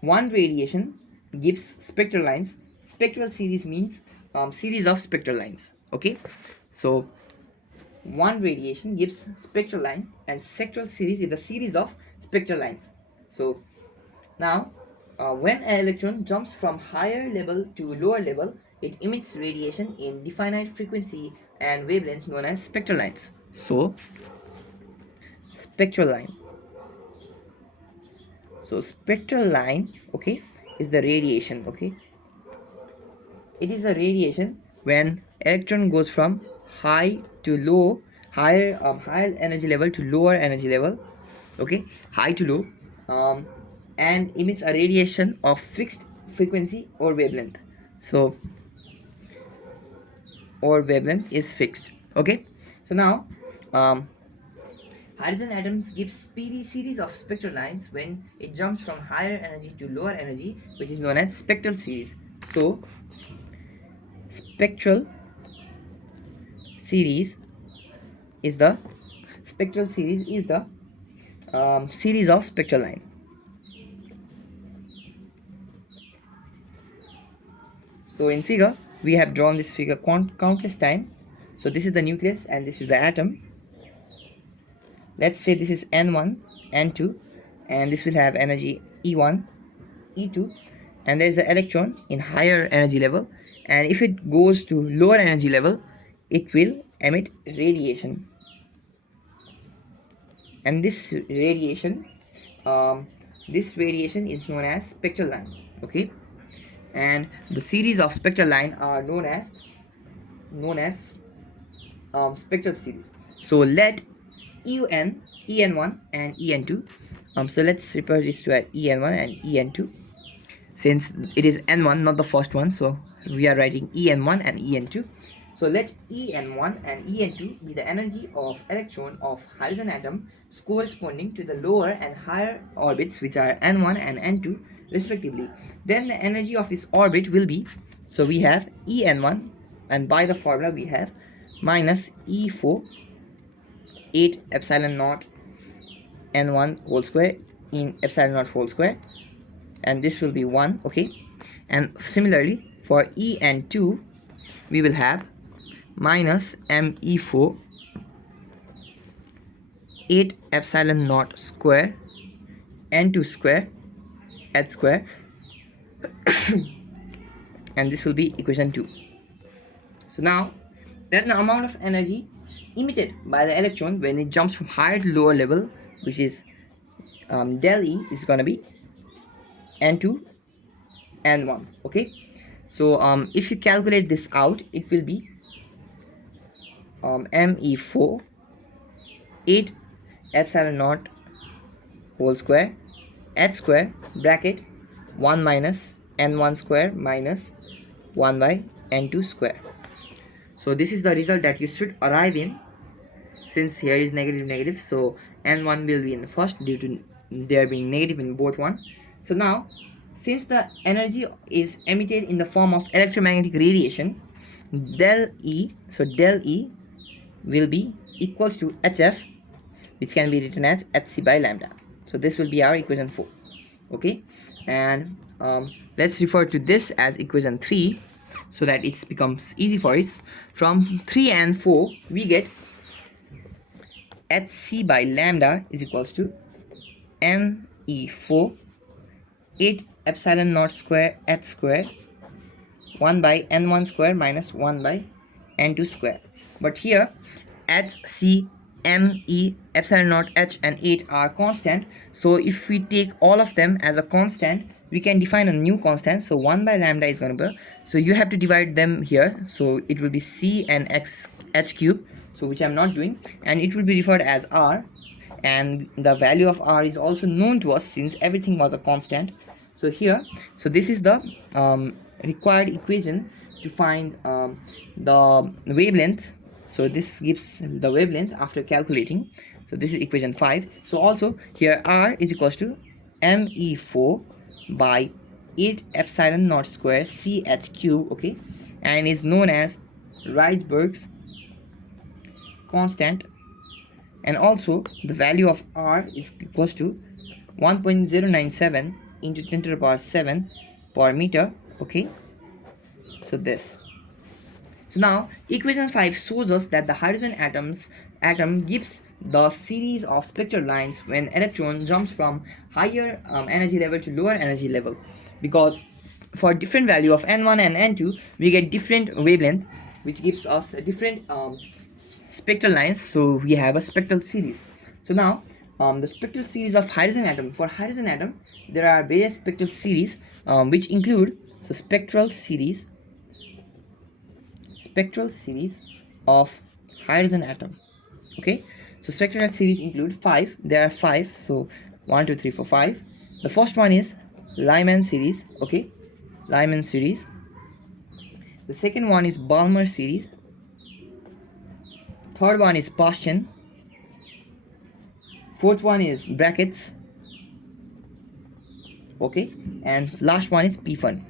one radiation gives spectral lines. Spectral series means series of spectral lines. Okay, so one radiation gives spectral line, and spectral series is the series of spectral lines. So now, when an electron jumps from higher level to lower level, it emits radiation in definite frequency and wavelength known as spectral lines. So, spectral line. So, spectral line, okay, is the radiation, okay. It is a radiation when electron goes from high to low, higher energy level to lower energy level, okay, high to low, um, and emits a radiation of fixed frequency or wavelength. So, or wavelength is fixed. Okay, so now um, hydrogen atoms give series of spectral lines when it jumps from higher energy to lower energy, which is known as spectral series. So, spectral series is the series of spectral line. So in figure we have drawn this figure countless time. So this is the nucleus and this is the atom. Let's say this is N1, N2, and this will have energy E1, E2, and there is the electron in higher energy level, and if it goes to lower energy level it will emit radiation, and um, this radiation is known as spectral line. Okay, and the series of spectral line are known as spectral series. So let En1 and En2. So let's refer this to En1 and En2. Since it is N1, not the first one, so we are writing En1 and En2. So let En1 and En2 be the energy of electron of hydrogen atom corresponding to the lower and higher orbits, which are N1 and N2 respectively. Then the energy of this orbit will be, so we have En1, and by the formula we have minus E4 8 epsilon naught N1 whole square in epsilon naught whole square, and this will be 1. Okay, and similarly for En2 we will have minus Me4 8 epsilon naught square N2 square H square and this will be equation 2. So now then the amount of energy emitted by the electron when it jumps from higher to lower level, which is del E, is gonna be N2 N1. Okay, so if you calculate this out, it will be Me4 8 epsilon naught whole square H square bracket 1 minus N1 square minus 1 by N2 square. So this is the result that you should arrive in. Since here is negative negative, so N1 will be in the first due to there being negative in both one. So now since the energy is emitted in the form of electromagnetic radiation, del E, so del E will be equals to HF, which can be written as Hc by lambda. So this will be our equation 4. Okay, and let's refer to this as equation 3 so that it becomes easy for us. From 3 and 4 we get Hc by lambda is equals to Me4 8 epsilon naught square H square 1 by N1 square minus 1 by N2 square. But here Hc, Me, epsilon naught H and 8 are constant, so if we take all of them as a constant we can define a new constant. So 1 by lambda is going to be, so you have to divide them here, so it will be C and X H cube, so which I'm not doing, and it will be referred as R, and the value of R is also known to us since everything was a constant. So here, so this is the required equation to find the wavelength So this gives the wavelength after calculating. So this is equation 5. So also here R is equals to me4 by 8 epsilon naught square ch cube, okay, and is known as Rydberg's constant, and also the value of R is equals to 1.097 into 10 to the power 7 per meter, okay. So this. So now equation 5 shows us that the hydrogen atom gives the series of spectral lines when electron jumps from higher energy level to lower energy level, because for different value of n1 and n2 we get different wavelength, which gives us a different spectral lines. So we have a spectral series. So now the spectral series of hydrogen atom, for hydrogen atom there are various spectral series which include, so spectral series of hydrogen atom, okay. So spectral series include 5, there are 5, so 1 2 3 4 5. The first one is Lyman series, okay, Lyman series. The second one is Balmer series. Third one is Paschen. Fourth one is brackets, okay, and last one is P-fun.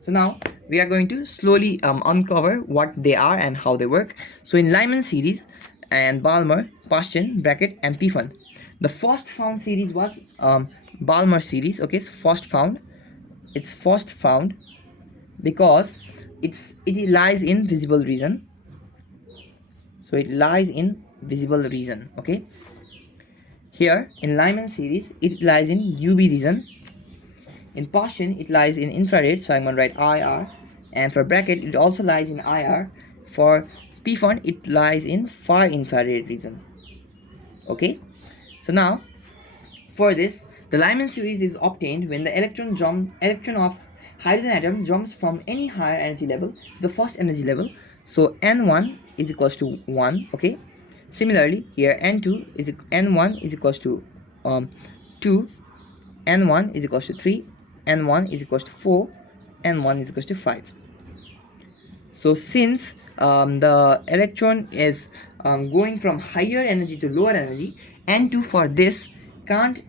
So now we are going to slowly uncover what they are and how they work. So in Lyman series and Balmer, Paschen, bracket, and P-fun, the first found series was Balmer series, okay. So it's first found because it lies in visible region. So it lies in visible region, okay. Here in Lyman series it lies in UV region. In Paschen it lies in infrared, so I'm going to write IR, and for bracket it also lies in IR. For P-fun it lies in far infrared region, okay. So now for this, the Lyman series is obtained when the electron of hydrogen atom jumps from any higher energy level to the first energy level. So n1 is equals to 1, okay. Similarly here n1 is equals to 2, n1 is equals to 3, n1 is equals to 4, n1 is equals to 5. So since the electron is going from higher energy to lower energy, n2 for this can't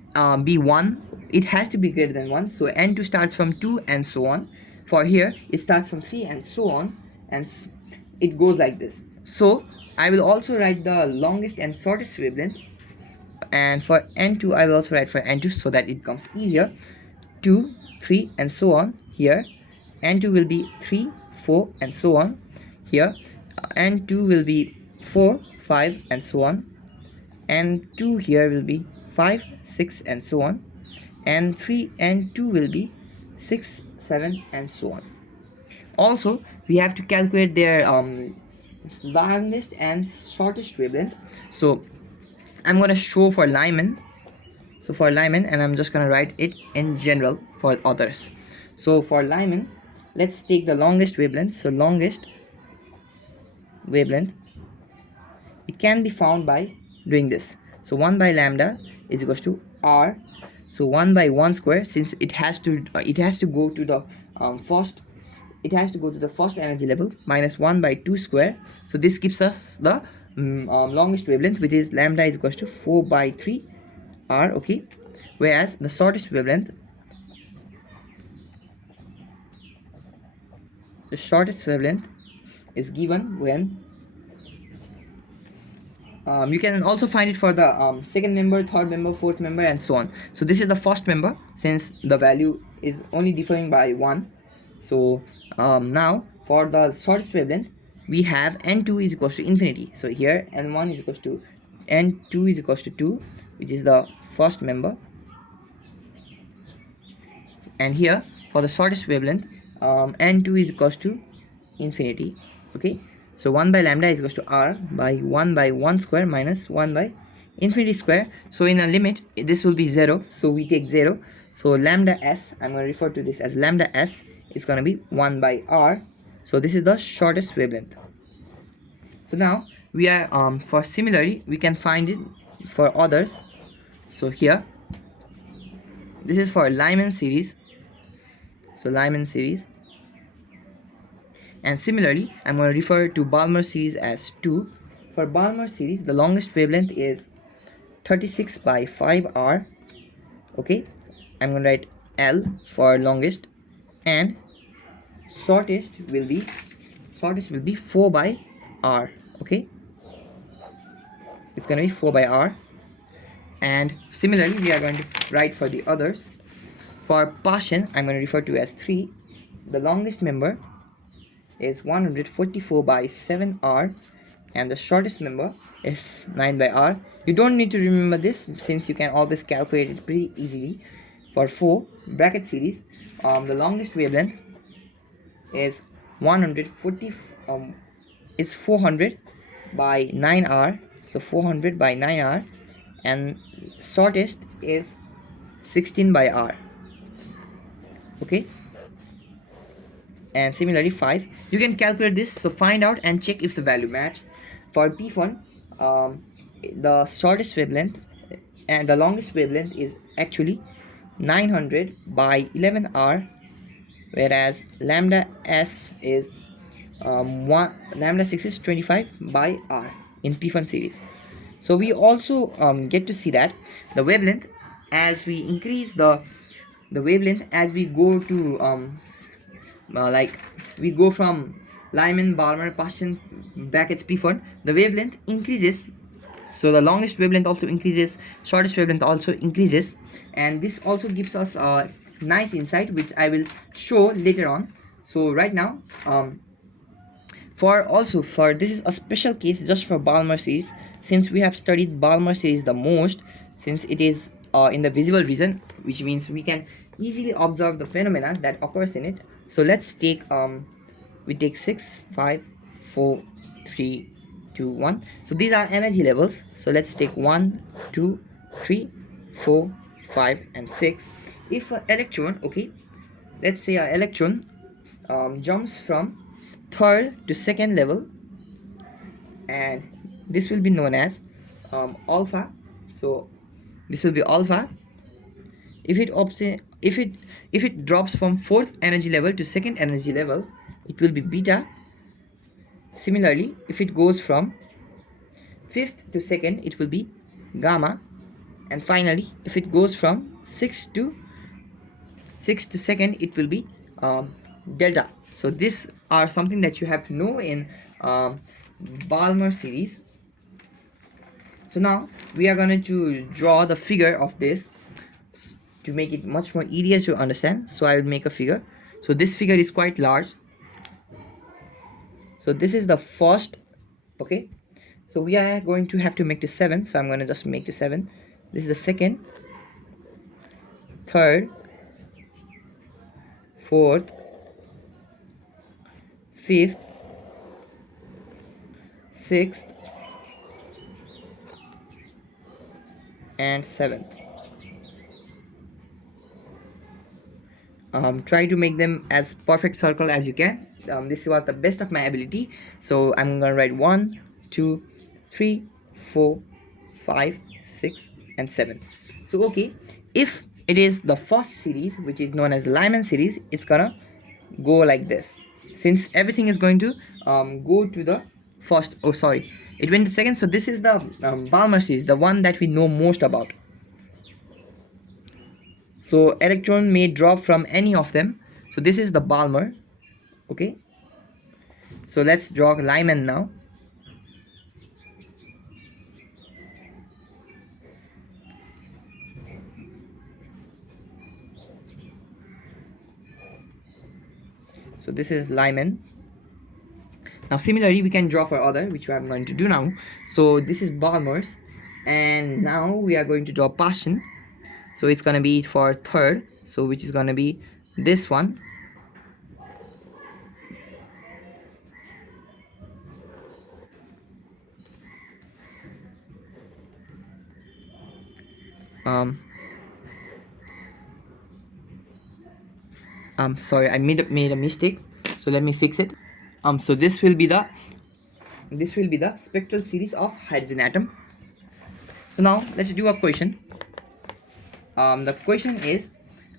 be 1, it has to be greater than 1. So n2 starts from 2 and so on. For here it starts from 3 and so on, and it goes like this. So I will also write the longest and shortest wavelength, and for n2 I will also write for n2 so that it becomes easier. 2, 3 and so on. Here n2 will be 3, 4 and so on. Here n2 will be 4, 5 and so on. And 2 here will be 5, 6 and so on. And 3 and 2 will be 6, 7 and so on. Also we have to calculate their longest and shortest wavelength. So I'm going to show for Lyman. So for Lyman, and I'm just going to write it in general for others. So for Lyman, let's take the longest wavelength. So longest wavelength, it can be found by doing this. So 1 by lambda is equals to R. So 1 by 1 square, since it has to go to the first energy level, minus 1 by 2 square. So this gives us the longest wavelength, which is lambda is equals to 4 by 3 R, okay. Whereas the shortest wavelength is given when you can also find it for the second member, third member, fourth member and so on. So this is the first member, since the value is only differing by 1. So now for the shortest wavelength we have n2 is equals to infinity. So here n1 is equals to n2 is equals to 2, which is the first member. And here for the shortest wavelength n2 is equals to infinity, okay. So 1 by lambda is equals to R by 1 by 1 square minus 1 by infinity square. So in a limit this will be 0, so we take 0. So lambda s, I'm going to refer to this as lambda s, is going to be 1 by R. So this is the shortest wavelength. So now we are for similarly we can find it for others. So here this is for Lyman series. So Lyman series, And similarly, I'm going to refer to Balmer series as 2. For Balmer series, the longest wavelength is 36 by 5R. Okay, I'm going to write L for longest, and shortest will be 4 by R. Okay, it's going to be 4 by R. And similarly, we are going to write for the others. For Passion, I'm going to refer to as 3. The longest member is 144 by 7R, and the shortest member is 9 by R. You don't need to remember this since you can always calculate it pretty easily. For 4 bracket series, the longest wavelength is 140 is 400 by 9R, so 400 by 9R, and shortest is 16 by R. Okay, and similarly 5, you can calculate this, so find out and check if the value match. For P1, the shortest wavelength and the longest wavelength is actually 900 by 11R, whereas lambda s is lambda 6 is 25 by R in P1 series. So we also get to see that the wavelength, as we increase the wavelength as we go to like we go from Lyman, Balmer, Passion, brackets P1, the wavelength increases. So the longest wavelength also increases, shortest wavelength also increases, and this also gives us a nice insight which I will show later on. So right now, for this is a special case just for Balmer series, since we have studied Balmer series the most, since it is in the visible region, which means we can easily observe the phenomena that occurs in it. So let's take we take 6, 5, 4, 3, 2, 1. So these are energy levels. So let's take 1, 2, 3, 4, 5, and 6. If an electron, okay, let's say an electron jumps from third to second level, and this will be known as alpha. So this will be alpha. If it drops from fourth energy level to second energy level, it will be beta. Similarly, if it goes from fifth to second, it will be gamma. And finally, if it goes from sixth to second, it will be delta. So these are something that you have to know in Balmer series. So now we are going to draw the figure of this to make it much more easier to understand. So I will make a figure. So this figure is quite large. So this is the first. Okay, so we are going to have to make to 7, so I'm going to just make to 7. This is the second, third, fourth, fifth, sixth, and 7th. Try to make them as perfect circle as you can. This was the best of my ability, so I'm gonna write 1, 2, 3, 4, 5, 6, and 7. So okay, if it is the first series, which is known as Lyman series, it's gonna go like this. Since everything is going to go to the first, oh sorry, it went to second. So this is the Balmer series, the one that we know most about. So electron may drop from any of them. So this is the Balmer. Okay, so let's draw Lyman now. So this is Lyman. Now similarly we can draw for other, which I'm going to do now. So this is Balmer's, and now we are going to draw Passion. So it's gonna be for third, so which is gonna be this one. Sorry, I made a mistake, so let me fix it. So this will be the spectral series of hydrogen atom. So now let's do a question. The question is,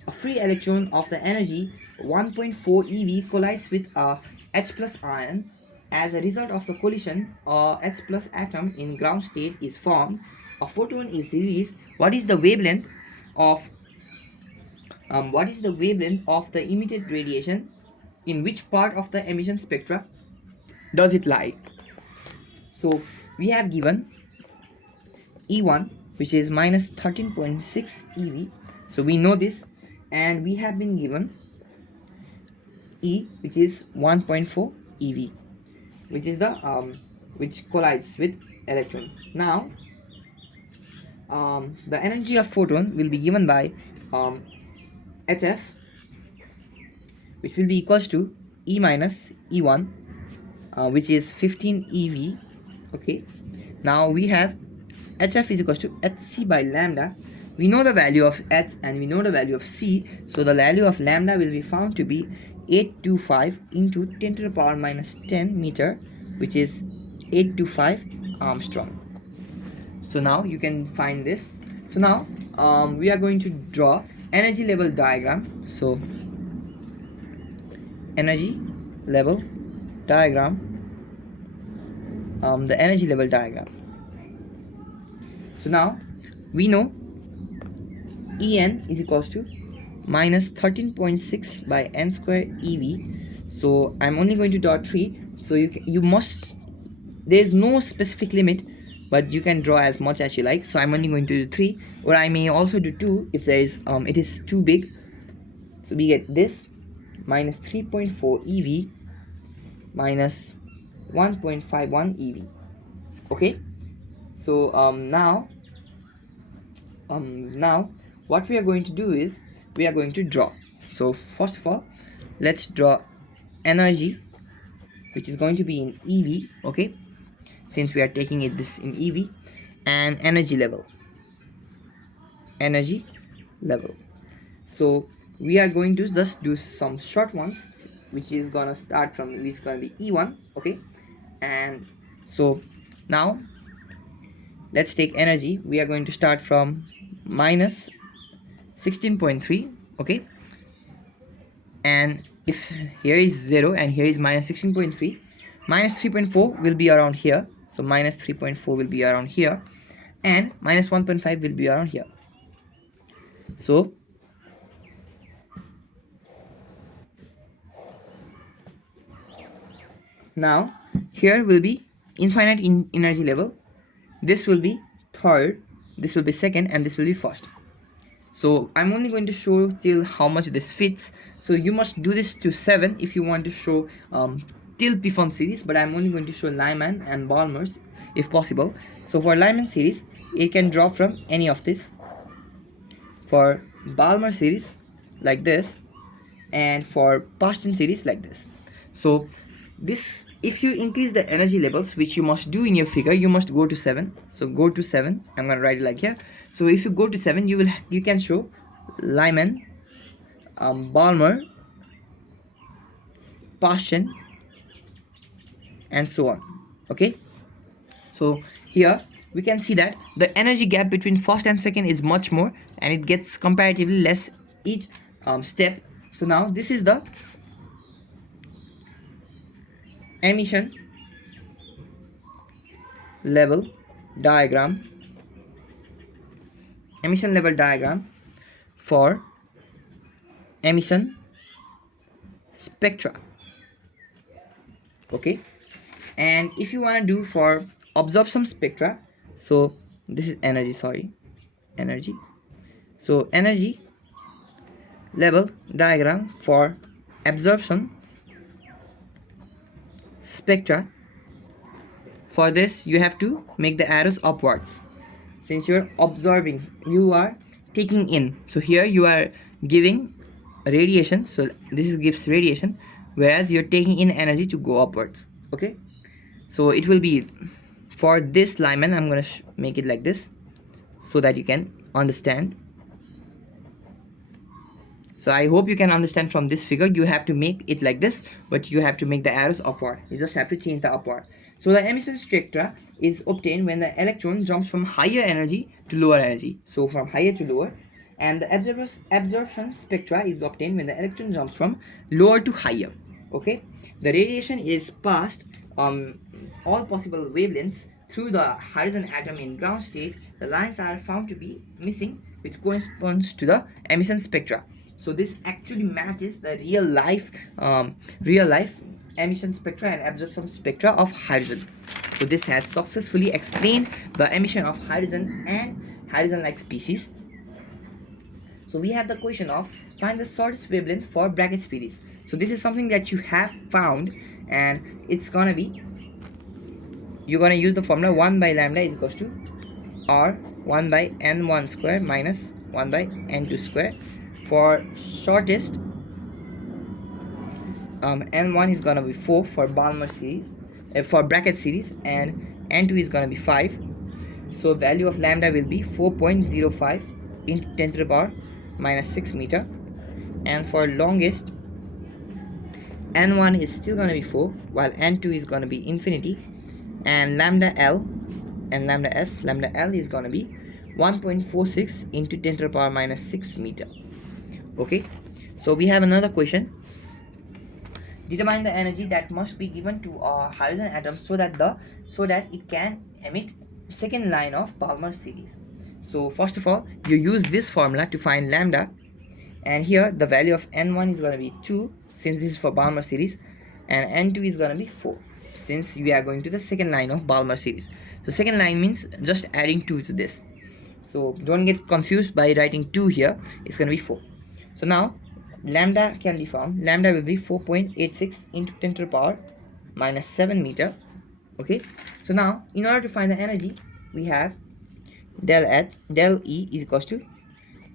a free electron of the energy 1.4 eV collides with a H plus ion. As a result of the collision, a H plus atom in ground state is formed. A photon is released. Of what is the wavelength of the emitted radiation? In which part of the emission spectra does it lie? So we have given E1, which is minus 13.6 eV. So we know this, and we have been given E, which is 1.4 eV, which is the which collides with electron. Now the energy of photon will be given by HF, which will be equals to E minus E1, which is 15 eV. Okay, now we have HF is equals to hc by lambda. We know the value of h and we know the value of c, so the value of lambda will be found to be 825 into 10 to the power minus 10 meter, which is 825 Armstrong. So now you can find this. So now we are going to draw energy level diagram. So energy level diagram, the energy level diagram. So now we know En is equals to minus 13.6 by n square ev. So I'm only going to draw 3. So you must, there's no specific limit, but you can draw as much as you like. So I'm only going to do 3, or I may also do 2 if there is it is too big. So we get this minus 3.4 ev minus 1.51 ev. Okay, so now what we are going to do is we are going to draw. So first of all, let's draw energy, which is going to be in ev. Okay, since we are taking it this in ev, and energy level. So we are going to just do some short ones, which is gonna start from, which is gonna be E1. Okay, and so now let's take energy. We are going to start from minus 16.3. Okay, and if here is 0 and here is minus 16.3, minus 3.4 will be around here. So minus 3.4 will be around here, and minus 1.5 will be around here. So now here will be infinite in energy level. This will be third, this will be second, and this will be first. So I'm only going to show till how much this fits. So you must do this to 7 if you want to show till Python series, but I'm only going to show Lyman and Balmer's if possible. So for Lyman series, it can draw from any of this. For Balmer series, like this, and for Paschen series, like this. So this, if you increase the energy levels, which you must do in your figure, you must go to 7. So go to 7. I'm gonna write it like here. So if you go to 7, you can show Lyman, Balmer, Paschen, and so on. Okay, so here we can see that the energy gap between first and second is much more, and it gets comparatively less each step. So now this is the emission level diagram for emission spectra. Okay, and if you want to do for absorption spectra, so this is energy, so energy level diagram for absorption spectra. For this you have to make the arrows upwards, since you're observing, you are taking in. So here you are giving radiation, so this gives radiation, whereas you're taking in energy to go upwards. Okay, so it will be for this Lyman, I'm gonna make it like this so that you can understand. So I hope you can understand from this figure. You have to make it like this, but you have to make the arrows upward. You just have to change the upward. So the emission spectra is obtained when the electron jumps from higher energy to lower energy. So from higher to lower. And the absorption spectra is obtained when the electron jumps from lower to higher. Okay, the radiation is passed all possible wavelengths through the hydrogen atom in ground state. The lines are found to be missing, which corresponds to the emission spectra. So this actually matches the real life emission spectra and absorption spectra of hydrogen. So this has successfully explained the emission of hydrogen and hydrogen-like species. So we have the question of find the shortest wavelength for bracket species. So this is something that you have found, and it's gonna be, you're gonna use the formula 1 by lambda is equals to r 1 by n1 square minus 1 by n2 square. For shortest, n1 is gonna be 4 for Balmer series, for bracket series, and n2 is gonna be 5. So value of lambda will be 4.05 into 10 to the power minus 6 meter. And for longest, n1 is still gonna be 4, while n2 is gonna be infinity, and lambda l and lambda l is gonna be 1.46 into 10 to the power minus 6 meter. Okay, so we have another question. Determine the energy that must be given to a hydrogen atom so that it can emit second line of Balmer series. So first of all, you use this formula to find lambda, and here the value of n1 is going to be 2 since this is for Balmer series, and n2 is going to be 4 since we are going to the second line of Balmer series. So second line means just adding 2 to this. So don't get confused by writing 2 here, it's going to be 4. So now lambda can be found. Lambda will be 4.86 into 10 to the power minus 7 meter. Okay, so now in order to find the energy, we have del E is equals to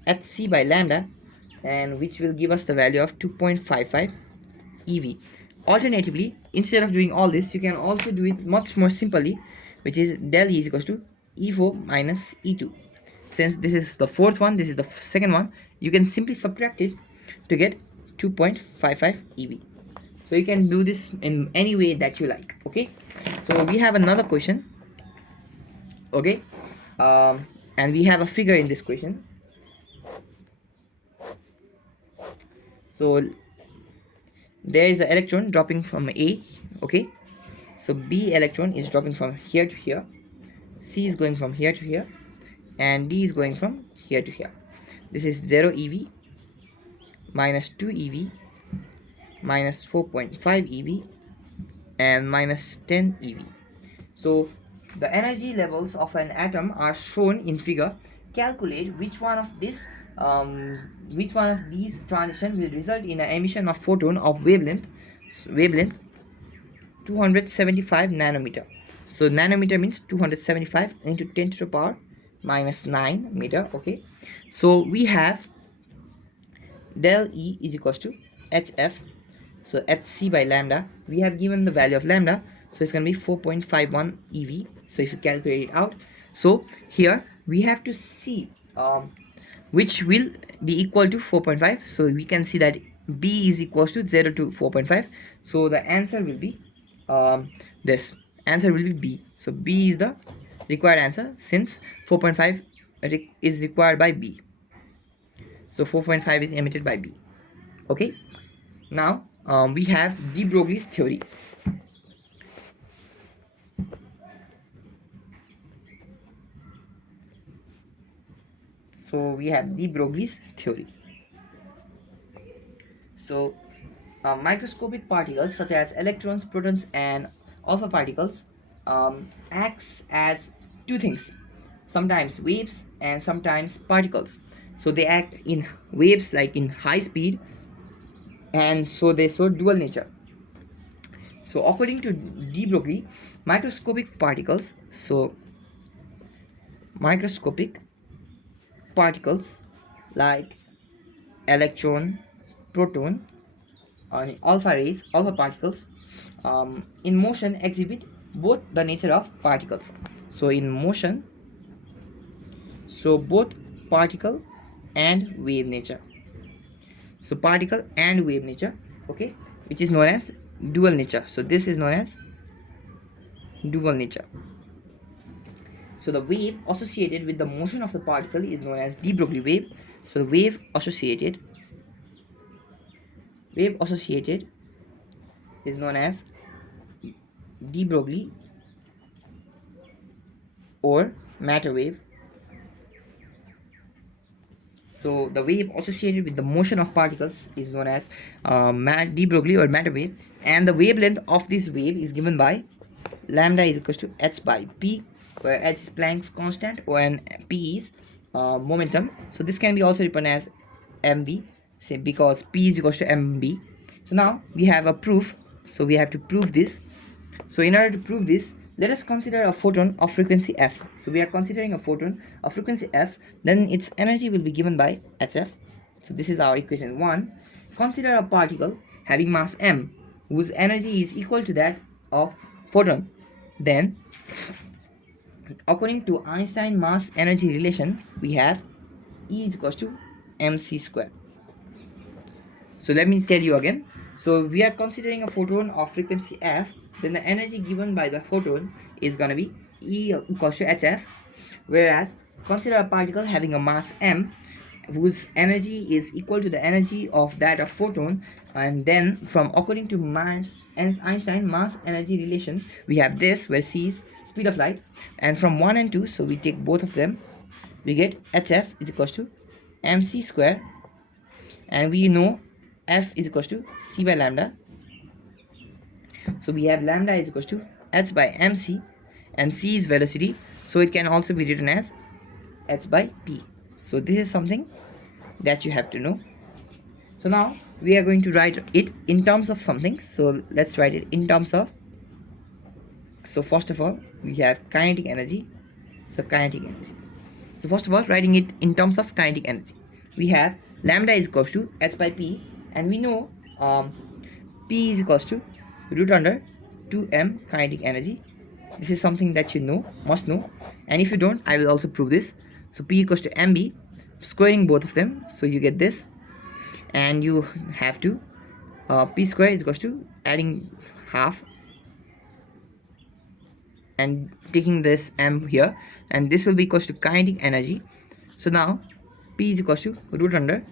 hc by lambda, and which will give us the value of 2.55 ev. Alternatively, instead of doing all this, you can also do it much more simply, which is del E is equals to E4 minus E2. Since this is the fourth one, this is the second one, you can simply subtract it to get 2.55 ev. So you can do this in any way that you like. Okay, so we have another question. Okay, and we have a figure in this question. So there is an electron dropping from A. Okay, so B electron is dropping from here to here, C is going from here to here, and D is going from here to here. This is 0 ev, minus 2 ev, minus 4.5 ev, and minus 10 ev. So the energy levels of an atom are shown in figure. Calculate which one of these transition will result in an emission of photon of wavelength 275 nanometer. So nanometer means 275 into 10 to the power minus 9 meter. Okay, so we have del E is equals to hf, so hc by lambda. We have given the value of lambda, so it's going to be 4.51 ev. So if you calculate it out, so here we have to see which will be equal to 4.5. So we can see that B is equals to 0 to 4.5. So the answer will be this answer will be B. So B is the required answer since 4.5 is required by B. So 4.5 is emitted by B. Okay, now we have de Broglie's theory. So we have de Broglie's theory. So microscopic particles such as electrons, protons, and alpha particles acts as two things, sometimes waves and sometimes particles. So they act in waves, like in high speed, and so they show dual nature. So according to de Broglie, microscopic particles like electron, proton, alpha particles in motion exhibit both the nature of particles. So in motion, so both particle and wave nature. So particle and wave nature, okay, which is known as dual nature. So this is known as dual nature. So the wave associated with the motion of the particle is known as de Broglie wave. So the wave associated is known as de Broglie or matter wave. So the wave associated with the motion of particles is known as de Broglie or matter wave, and the wavelength of this wave is given by lambda is equal to h by p, where h is Planck's constant and p is momentum. So this can be also written as mv, say, because p is equal to mv. So now we have a proof. So we have to prove this. So in order to prove this, let us consider a photon of frequency f. So we are considering a photon of frequency f, then its energy will be given by hf. So this is our equation 1. Consider a particle having mass m whose energy is equal to that of photon. Then according to Einstein mass energy relation, we have E is equal to mc square. So let me tell you again. So we are considering a photon of frequency f, then the energy given by the photon is gonna be E equals to hf. Whereas consider a particle having a mass m whose energy is equal to the energy of that of photon, and then from according to mass and Einstein mass energy relation, we have this where c is speed of light, and from 1 and 2, so we take both of them, we get hf is equals to mc square, and we know f is equals to c by lambda. So we have lambda is equals to h by mc, and c is velocity, so it can also be written as h by p. So this is something that you have to know. So now we are going to write it in terms of something. So let's write it in terms of, so first of all we have kinetic energy. So kinetic energy, so first of all writing it in terms of kinetic energy, we have lambda is equals to h by p, and we know p is equals to root under 2m kinetic energy. This is something that you know, must know, and if you don't, I will also prove this. So p equals to mb, squaring both of them, so you get this, and you have to p square is equals to adding half and taking this m here, and this will be equals to kinetic energy. So now p is equals to root under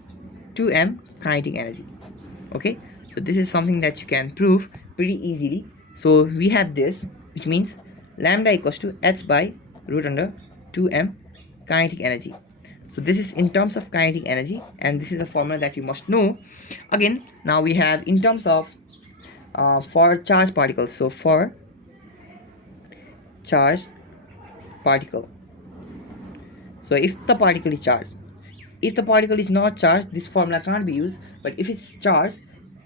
2m kinetic energy. Okay, so this is something that you can prove pretty easily. So we have this, which means lambda equals to h by root under 2m kinetic energy. So this is in terms of kinetic energy, and this is the formula that you must know. Again, now we have in terms of for charged particles. So for charged particle, so if the particle is charged, if the particle is not charged, this formula can't be used. But if it's charged,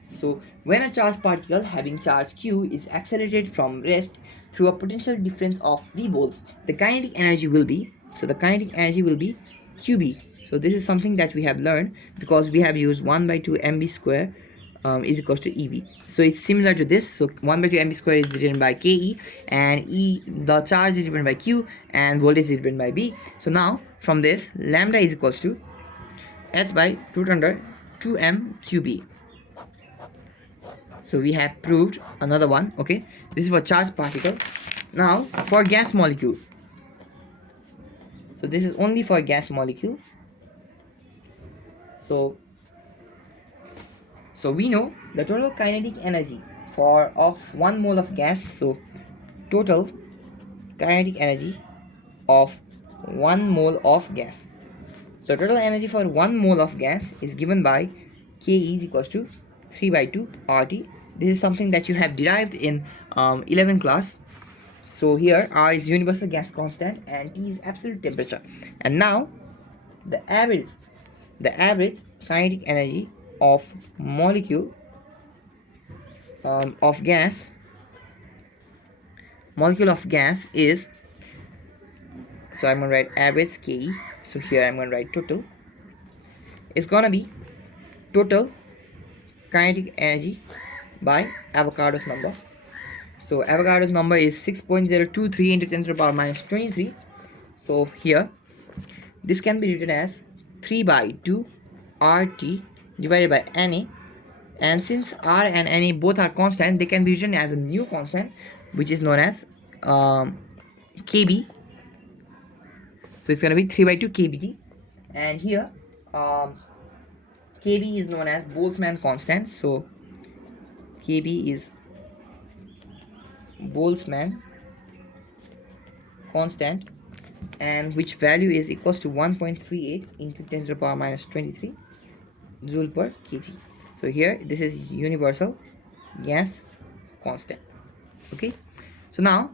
so when a charged particle having charge q is accelerated from rest through a potential difference of v volts, the kinetic energy will be, so the kinetic energy will be qb. So this is something that we have learned because we have used 1 by 2 mb square is equals to eb. So it's similar to this. So 1 by 2 mb square is written by ke, and e, the charge, is written by q, and voltage is written by b. So now from this, lambda is equals to h by root under 2m qb. So we have proved another one. Okay, this is for charged particle. Now for gas molecule, so this is only for gas molecule. So we know the total kinetic energy for of 1 mole of gas. So total kinetic energy of 1 mole of gas. So total energy for 1 mole of gas is given by K is equals to 3 by 2 RT. This is something that you have derived in 11th class. So here R is universal gas constant and T is absolute temperature. And now the average kinetic energy of molecule of gas is, so I'm gonna write average Ke. So here I'm gonna write total. It's gonna be total kinetic energy by Avogadro's number. So Avogadro's number is 6.023 into 10 to the power minus 23. So here this can be written as 3 by 2 RT divided by Na, and since R and Na both are constant, they can be written as a new constant which is known as Kb. So it's gonna be 3 by 2 kBt, and here Kb is known as Boltzmann constant. So Kb is Boltzmann constant, and which value is equals to 1.38 into 10 to the power minus 23 joule per kg. So here this is universal gas constant. Okay, so now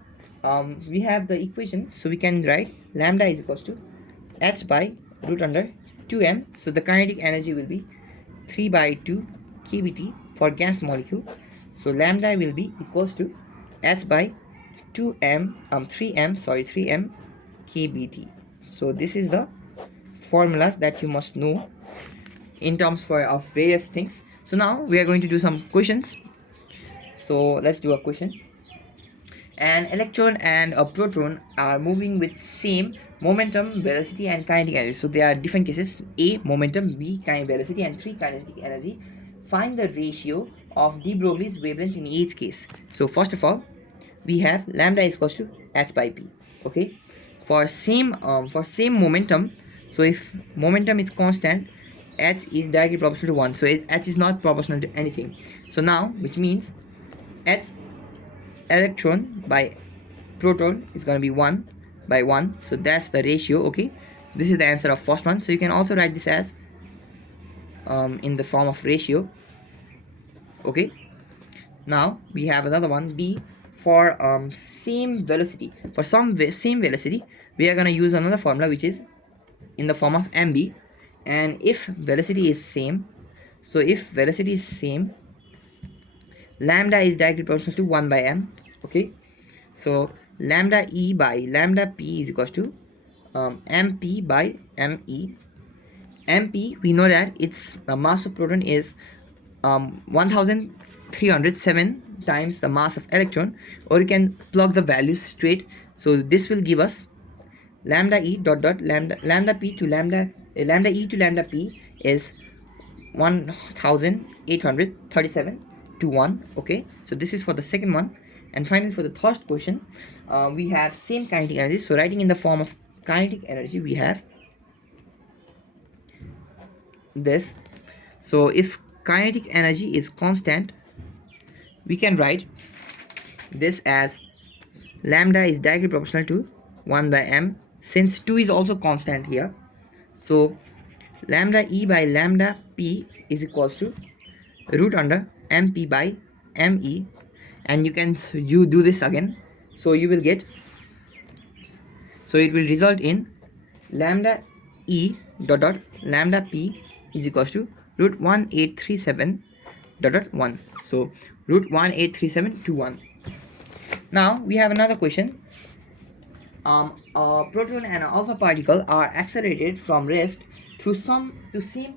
we have the equation, so we can write lambda is equals to h by root under 2m. So the kinetic energy will be 3 by 2 kBt for gas molecule. So lambda will be equals to h by 2m 3m kBt. So this is the formulas that you must know in terms for of various things. So now we are going to do some questions. So let's do a question. An electron and a proton are moving with same momentum, velocity and kinetic energy. So there are different cases: A momentum, B kinetic velocity, and 3 kinetic energy. Find the ratio of de Broglie's wavelength in each case. So first of all, we have lambda is equals to h by p. Okay, for same momentum, so if momentum is constant, h is directly proportional to 1. So h is not proportional to anything. So now, which means h electron by proton is going to be 1 by 1. So that's the ratio. Okay, this is the answer of first one. So you can also write this as in the form of ratio. Okay, now we have another one, B. For same velocity, for same velocity, we are going to use another formula which is in the form of mb. And if velocity is same, so if velocity is same, lambda is directly proportional to 1 by m. Okay, so lambda e by lambda p is equals to mp by me. mp, we know that its mass of proton is 1307 times the mass of electron, or you can plug the values straight. So this will give us lambda e dot dot lambda p to lambda e to lambda p is 1837 to 1. Okay, so this is for the second one. And finally, for the third question, we have same kinetic energy. So writing in the form of kinetic energy, we have this. So if kinetic energy is constant, we can write this as lambda is directly proportional to 1 by m, since 2 is also constant here. So lambda e by lambda p is equals to root under mp by me. And you do this again, so you will get, so it will result in lambda e dot dot lambda p is equals to root 1837 dot dot 1. So root 1837 to 1. Now we have another question. A proton and an alpha particle are accelerated from rest through same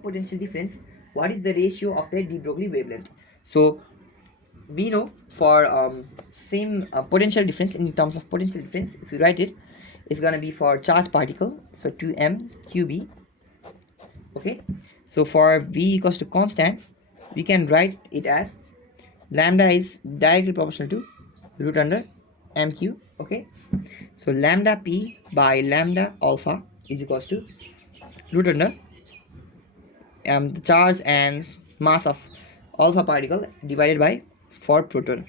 potential difference. What is the ratio of their de Broglie wavelength? So we know for same potential difference, in terms of potential difference, if you write it, it's gonna be for charged particle, so 2m qb. Okay, so for v equals to constant, we can write it as lambda is directly proportional to root under mq. Okay, so lambda p by lambda alpha is equals to root under the charge and mass of alpha particle divided by for proton.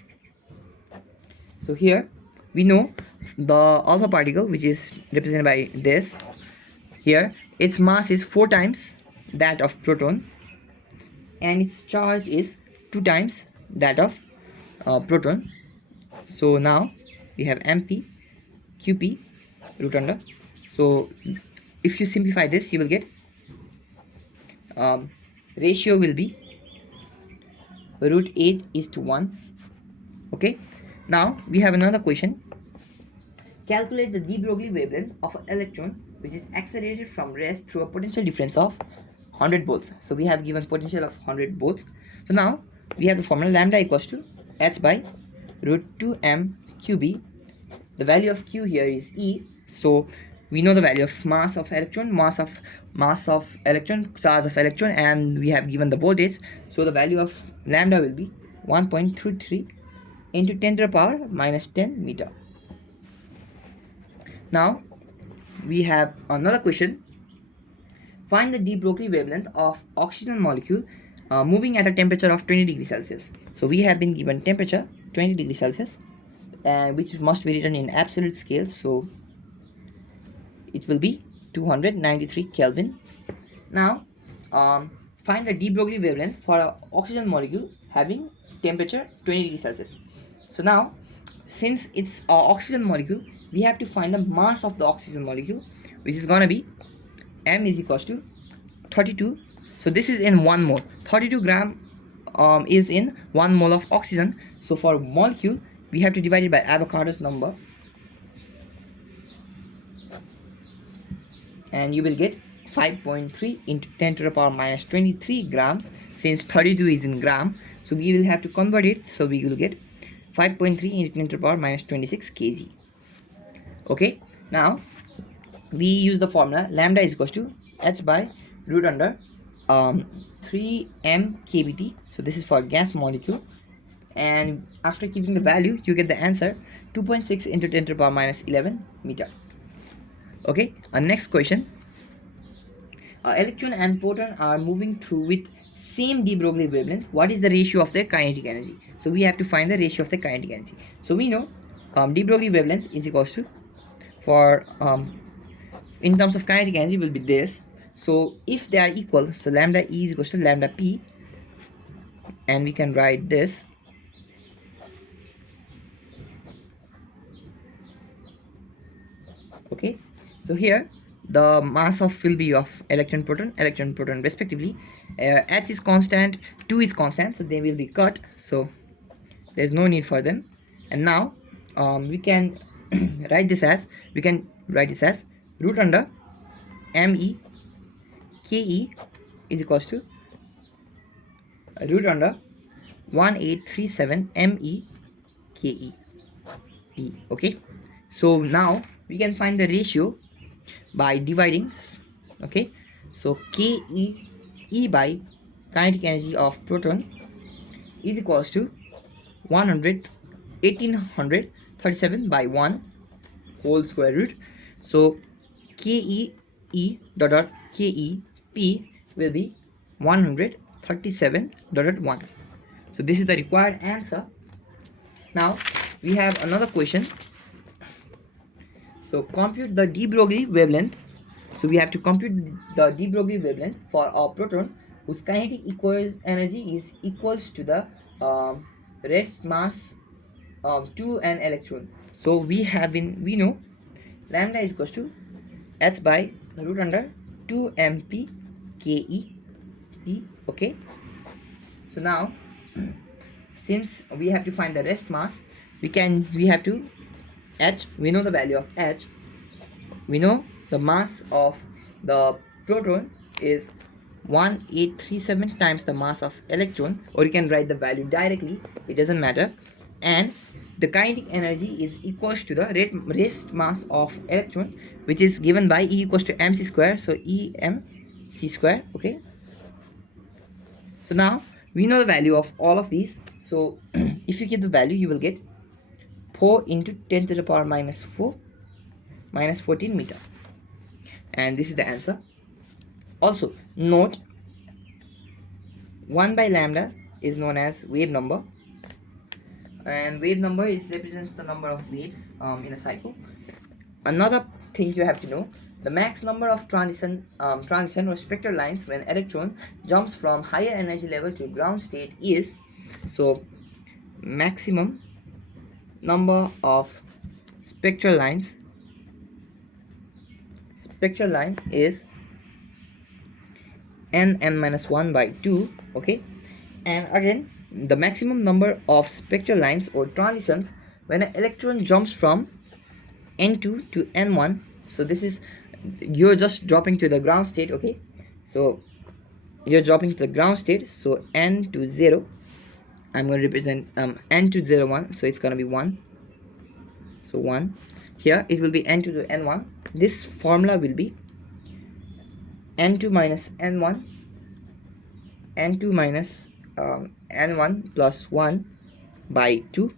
So here we know the alpha particle, which is represented by this here, its mass is 4 times that of proton, and its charge is 2 times that of proton. So now we have mp qp root under. So if you simplify this, you will get ratio will be root 8 is to 1. Okay, now we have another question. Calculate the de Broglie wavelength of an electron which is accelerated from rest through a potential difference of 100 volts. So we have given potential of 100 volts. So now we have the formula lambda equals to h by root 2m qb. The value of q here is E. So we know the value of mass of electron, mass of electron, charge of electron, and we have given the voltage. So the value of lambda will be 1.33 into 10 to the power minus 10 meter. Now we have another question. Find the de Broglie wavelength of oxygen molecule moving at a temperature of 20 degrees Celsius. So we have been given temperature 20 degrees Celsius. which must be written in absolute scale. So it will be 293 Kelvin. Now, find the de Broglie wavelength for an oxygen molecule having temperature 20 degrees Celsius. So now, since it's an oxygen molecule, we have to find the mass of the oxygen molecule, which is gonna be m is equals to 32. So this is in 1 mole. 32 gram is in 1 mole of oxygen. So for molecule, we have to divide it by Avogadro's number, and you will get 5.3 into 10 to the power minus 23 grams. Since 32 is in gram, so we will have to convert it. So we will get 5.3 into 10 to the power minus 26 kg. Okay, now we use the formula lambda is equals to h by root under 3m kBt. So this is for gas molecule, and after keeping the value, you get the answer 2.6 into 10 to the power minus 11 meter. Okay, our next question. Electron and proton are moving through with same de Broglie wavelength. What is the ratio of their kinetic energy? So we have to find the ratio of the kinetic energy. So we know de Broglie wavelength is equals to, for in terms of kinetic energy, will be this. So if they are equal, so lambda E is equals to lambda P, and we can write this. Okay, so here the mass of will be of electron proton respectively. H is constant, 2 is constant, so they will be cut, so there's no need for them. And now we can write this as root under me ke is equals to root under 1837 me ke p. Okay, so now we can find the ratio by dividing. Okay, so ke e by kinetic energy of proton is equals to 1837 by 1 whole square root. So ke e dot ke p will be 137.1. So this is the required answer. Now we have another question. So compute the de Broglie wavelength. So we have to compute the de Broglie wavelength for a proton whose kinetic energy is equals to the rest mass to an electron. So we know lambda is equals to h by root under 2mp ke p. Okay, so now since we have to find the rest mass, we have to h, we know the value of h, we know the mass of the proton is 1837 times the mass of electron, or you can write the value directly, it doesn't matter. And the kinetic energy is equals to the rest mass of electron, which is given by E equals to mc square, so E mc square. Okay, so now we know the value of all of these. So if you get the value, you will get 4 into 10 to the power minus 4 minus 14 meter, and this is the answer. Also note 1 by lambda is known as wave number, and wave number represents the number of waves in a cycle. Another thing you have to know, the max number of transition or spectral lines when electron jumps from higher energy level to ground state is, so maximum number of spectral line is n minus 1 by 2. Okay, and again the maximum number of spectral lines or transitions when an electron jumps from n2 to n1. So this is, you're just dropping to the ground state. Okay, so you're dropping to the ground state, so n to 0, I'm going to represent n to 0 1, so it's going to be 1, so 1. Here it will be n2 to n1. This formula will be n2 minus n1, n2 minus n1 plus 1 by 2.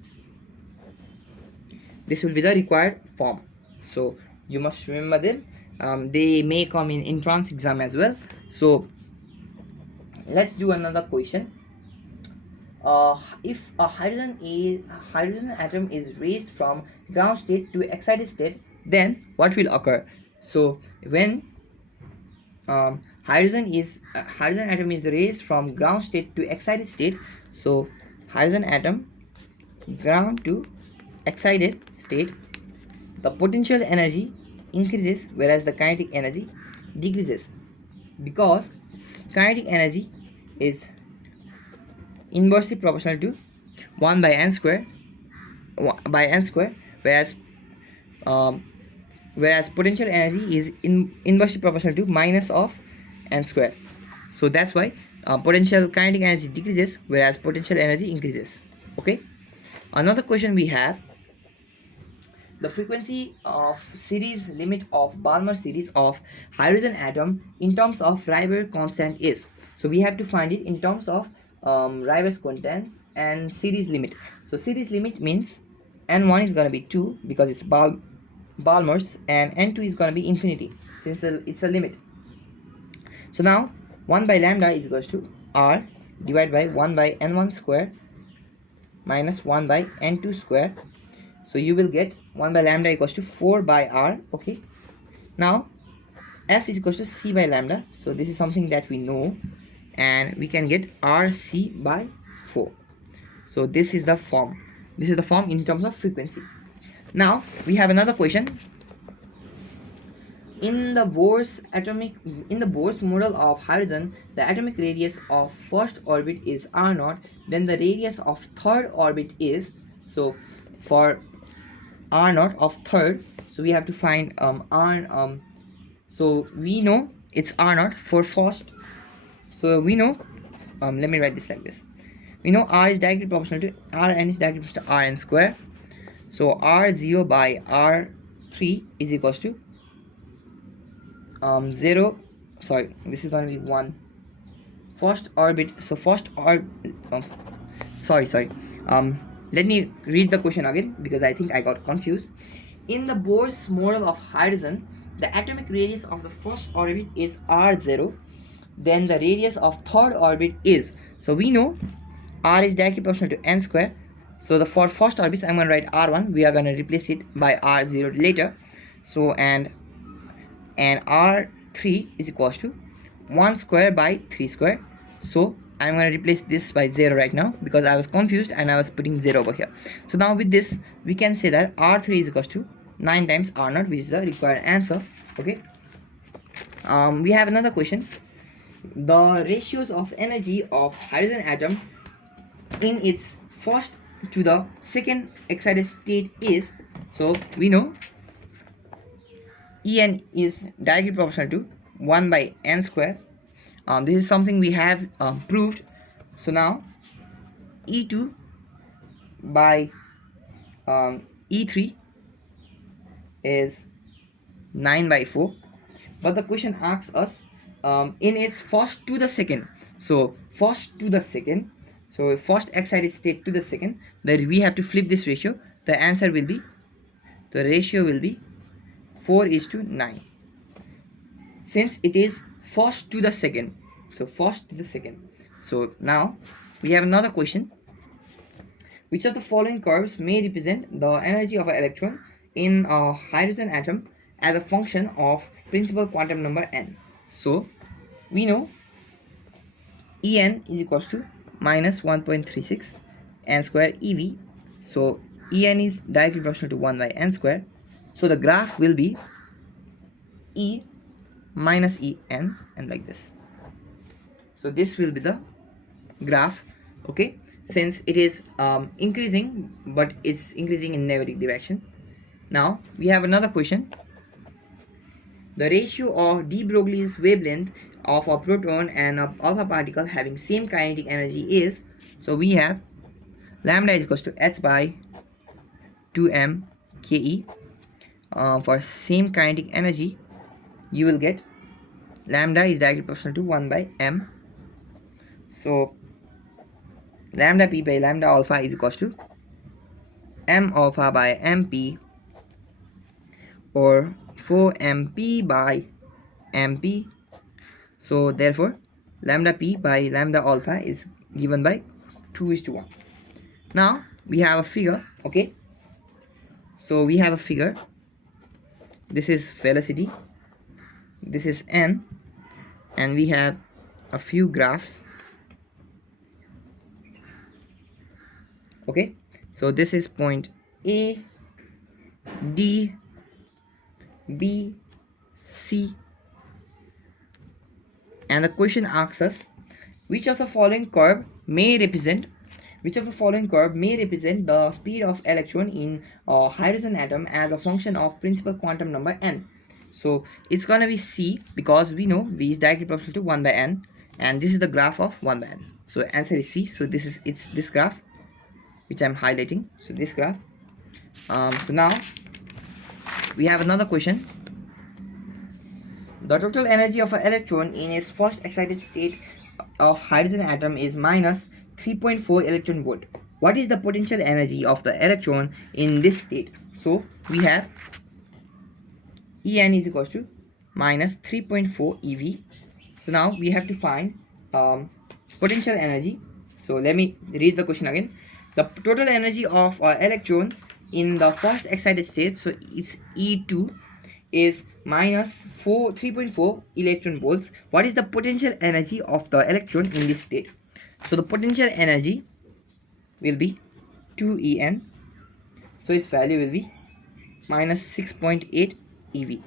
This will be the required form, so you must remember them. They may come in entrance exam as well. So let's do another question. if a hydrogen atom is raised from ground state to excited state, then what will occur? So when hydrogen atom is raised from ground state to excited state, so hydrogen atom ground to excited state, the potential energy increases whereas the kinetic energy decreases, because kinetic energy is inversely proportional to 1 by n square, whereas um, potential energy is inversely proportional to minus of n square. So that's why potential kinetic energy decreases whereas potential energy increases. Okay, another question we have: the frequency of series limit of Balmer series of hydrogen atom in terms of Rieber constant is. So we have to find it in terms of Rieber's constants and series limit. So series limit means n1 is going to be 2 because it's Balmer's, and n2 is going to be infinity since it's a limit. So now 1 by lambda is equals to r divided by 1 by n1 square minus 1 by n2 square. So you will get 1 by lambda equals to 4 by r. Okay, now f is equals to c by lambda, so this is something that we know, and we can get rc by 4. So this is the form in terms of frequency. Now we have another question. In the Bohr's model of hydrogen, the atomic radius of first orbit is r0, then the radius of third orbit is, so for r0 of third, so we have to find so we know it's r0 for first, so we know let me write this like this. We know r is directly proportional to rn is directly proportional to rn square, so r0 by r3 is equals to 0, sorry, this is going to be 1 first orbit. So first orbit, sorry, let me read the question again because I think I got confused. In the Bohr's model of hydrogen, the atomic radius of the first orbit is r0, then the radius of third orbit is, so we know r is directly proportional to n square, so the for first orbit I'm going to write r1, we are going to replace it by r0 later. So and r3 is equals to 1 square by 3 square. So I'm going to replace this by 0 right now because I was confused and I was putting 0 over here. So now with this we can say that r3 is equals to 9 times r0, which is the required answer. Okay, we have another question. The ratios of energy of hydrogen atom in its first to the second excited state is, so we know En is directly proportional to 1 by n square. This is something we have proved. So now E2 by E3 is 9 by 4. But the question asks us in its first to the second. So first to the second. So first excited state to the second. Then we have to flip this ratio. The answer will be, the ratio will be 4 is to 9, since it is first to the second. So first to the second. So now we have another question. Which of the following curves may represent the energy of an electron in a hydrogen atom as a function of principal quantum number n? So we know En is equals to minus 1.36 n square ev. So En is directly proportional to 1 by n square. So the graph will be E minus En and like this. So this will be the graph. Okay, since it is increasing, but it's increasing in negative direction. Now we have another question. The ratio of de Broglie's wavelength of a proton and a alpha particle having same kinetic energy is, so we have lambda is equals to h by 2m ke. For same kinetic energy, you will get lambda is directly proportional to 1 by m. So lambda p by lambda alpha is equals to m alpha by mp, or 4mp by mp. So therefore lambda p by lambda alpha is given by 2:1. Now we have a figure, okay? So we have a figure. This is velocity, this is n, and we have a few graphs, okay? So this is point A, D, B, C, and the question asks us which of the following curve may represent the speed of electron in a hydrogen atom as a function of principal quantum number n. So it's gonna be C, because we know V is directly proportional to 1 by n, and this is the graph of 1 by n. So answer is C. So it's this graph which I'm highlighting. So this graph. So now we have another question. The total energy of an electron in its first excited state of hydrogen atom is minus 3.4 electron volt. What is the potential energy of the electron in this state? So we have En is equals to minus 3.4 eV. So now we have to find potential energy. So let me read the question again. The total energy of an electron in the first excited state, so it's E2, is minus 3.4 electron volts. What is the potential energy of the electron in this state? So the potential energy will be 2En. So its value will be minus 6.8 eV.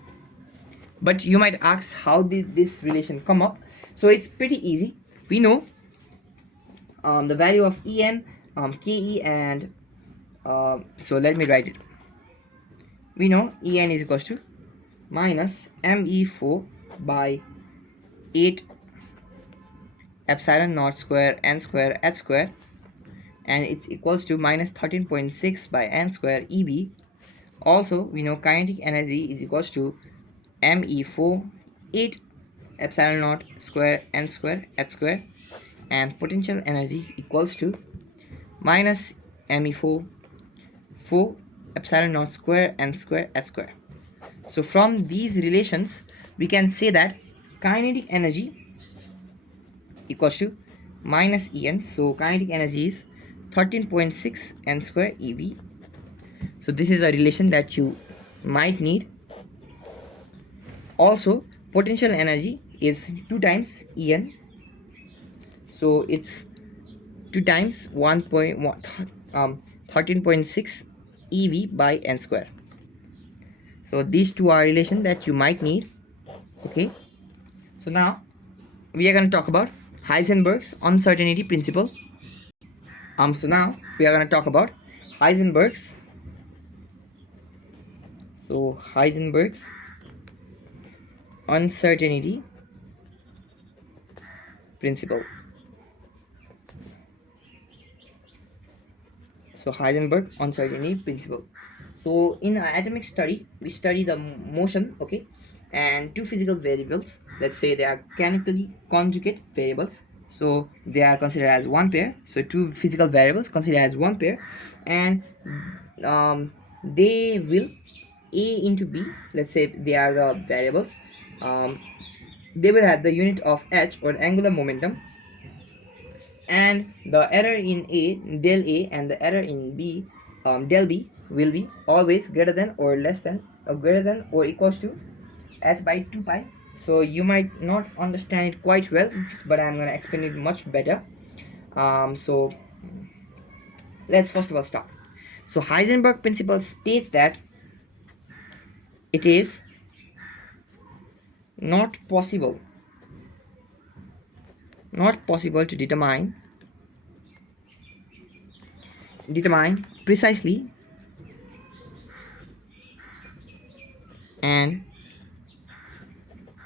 But you might ask, how did this relation come up? So it's pretty easy. We know the value of En, Ke, and so let me write it. We know En is equals to minus me4 by 8 epsilon naught square n square h square, and it's equals to minus 13.6 by n square ev. Also we know kinetic energy is equals to me4 8 epsilon naught square n square h square, and potential energy equals to minus me4 4 epsilon naught square n square h square. So from these relations we can say that kinetic energy equals to minus En. So kinetic energy is 13.6 n square ev. So this is a relation that you might need. Also potential energy is 2 times En, so it's 2 times 13.6 ev by n square. So these two are relation that you might need, okay? So now we are going to talk about Heisenberg's uncertainty principle. So now we are going to talk about Heisenberg's uncertainty principle. So Heisenberg uncertainty principle. So in atomic study, we study the motion, okay, and two physical variables. Let's say they are canonically conjugate variables. So they are considered as one pair. So two physical variables considered as one pair, and they will A into B. Let's say they are the variables. They will have the unit of h, or angular momentum, and the error in A, del A, and the error in B, del B, will be always greater than or less than, or greater than or equals to h by 2 pi. So you might not understand it quite well, but I'm gonna explain it much better. So let's first of all start. So Heisenberg principle states that it is not possible to determine precisely and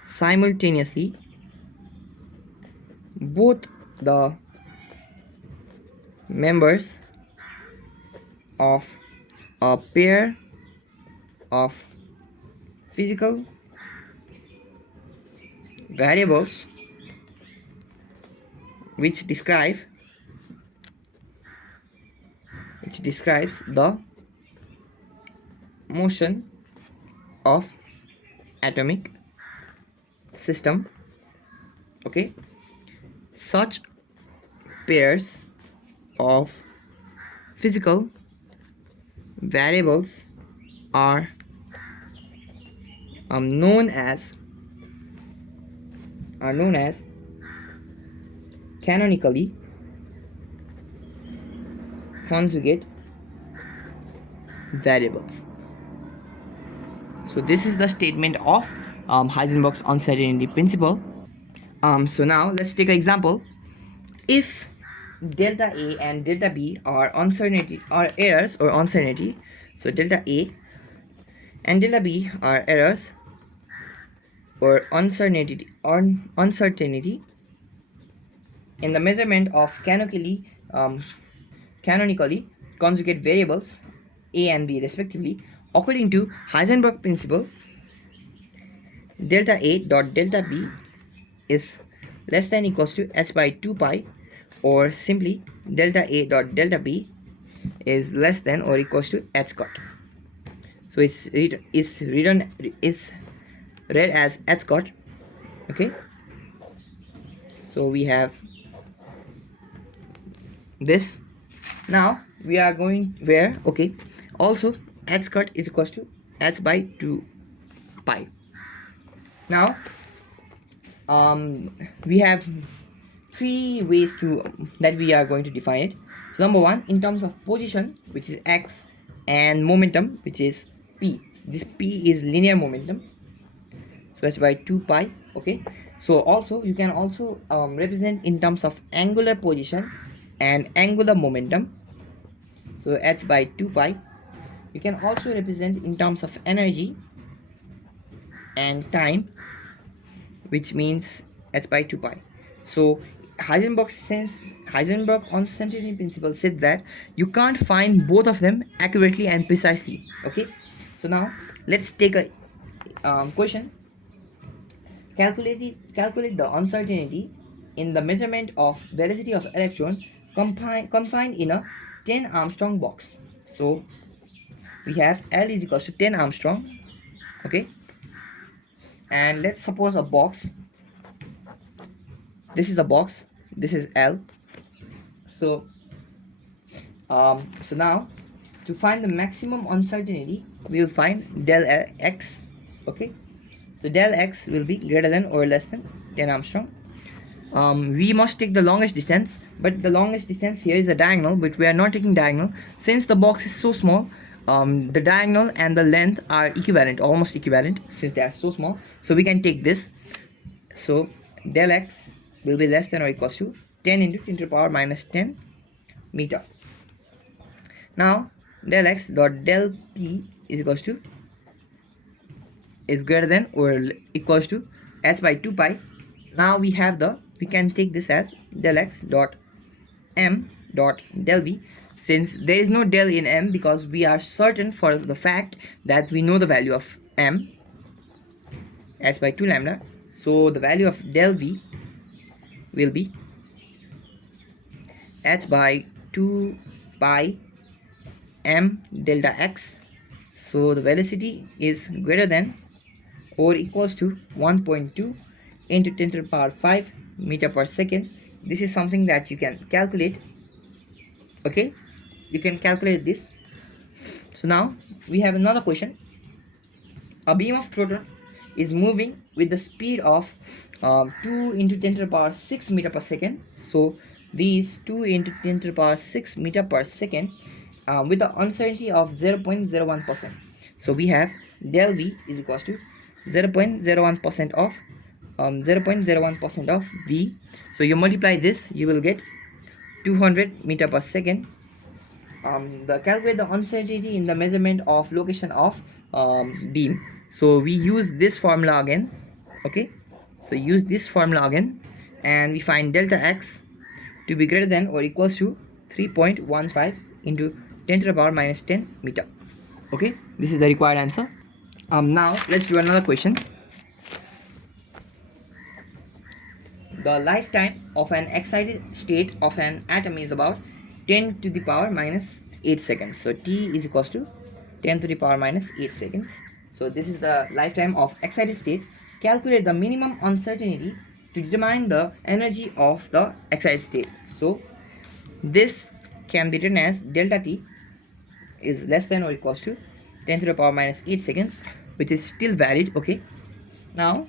simultaneously both the members of a pair of physical variables which describes the motion of atomic system, okay? Such pairs of physical variables are known as canonically conjugate variables. So this is the statement of Heisenberg's uncertainty principle. So now let's take an example. If delta A and delta B are uncertainty or errors or uncertainty, so delta A and delta B are errors or uncertainty in the measurement of canonically conjugate variables A and B respectively. According to Heisenberg principle, delta A dot delta B is less than equals to h by 2 pi, or simply delta A dot delta B is less than or equals to h scot. So it's read as h scot. Okay, so we have this. Now we are going where, okay, also h scot is equals to h by 2 pi. Now we have three ways to that we are going to define it. So number one, in terms of position, which is x, and momentum, which is p. This p is linear momentum, so h by 2 pi. Okay, so also you can also represent in terms of angular position and angular momentum, so h by 2 pi. You can also represent in terms of energy and time, which means h by 2 pi. So Heisenberg uncertainty principle said that you can't find both of them accurately and precisely. Okay, so now let's take a question. Calculate the uncertainty in the measurement of velocity of electron confined in a 10 Armstrong box. So we have L is equals to 10 Armstrong. Okay, and let's suppose a box. This is a box, this is L. So so now to find the maximum uncertainty, we will find del x. Okay, so del x will be greater than or less than 10 Armstrong. We must take the longest distance, but the longest distance here is a diagonal, but we are not taking diagonal since the box is so small. The diagonal and the length are equivalent, almost equivalent, since they are so small. So we can take this. So del x will be less than or equals to 10 into 10 to the power minus 10 meter. Now del x dot del p is equals to is greater than or equals to h by 2 pi. Now we can take this as del x dot m dot del v, since there is no del in m because we are certain for the fact that we know the value of m, h by 2 lambda. So the value of del v will be h by 2 pi m delta x. So the velocity is greater than or equals to 1.2 into 10 to the power 5 meter per second. This is something that you can calculate. Okay, you can calculate this. So now we have another question. A beam of proton is moving with the speed of 2 into 10 to the power 6 meter per second. So these 2 into 10 to the power 6 meter per second with the uncertainty of 0.01%. So we have del v is equals to 0.01% of 0.01% of v. So you multiply this, you will get 200 meter per second. Calculate the uncertainty in the measurement of location of beam. So we use this formula again. Okay, so use this formula again, and we find delta x to be greater than or equals to 3.15 into 10 to the power minus 10 meter. Okay, this is the required answer. Now let's do another question. The lifetime of an excited state of an atom is about 10 to the power minus 8 seconds. So t is equals to 10 to the power minus 8 seconds. So this is the lifetime of excited state. Calculate the minimum uncertainty to determine the energy of the excited state. So this can be written as delta t is less than or equals to 10 to the power minus 8 seconds, which is still valid. Okay, now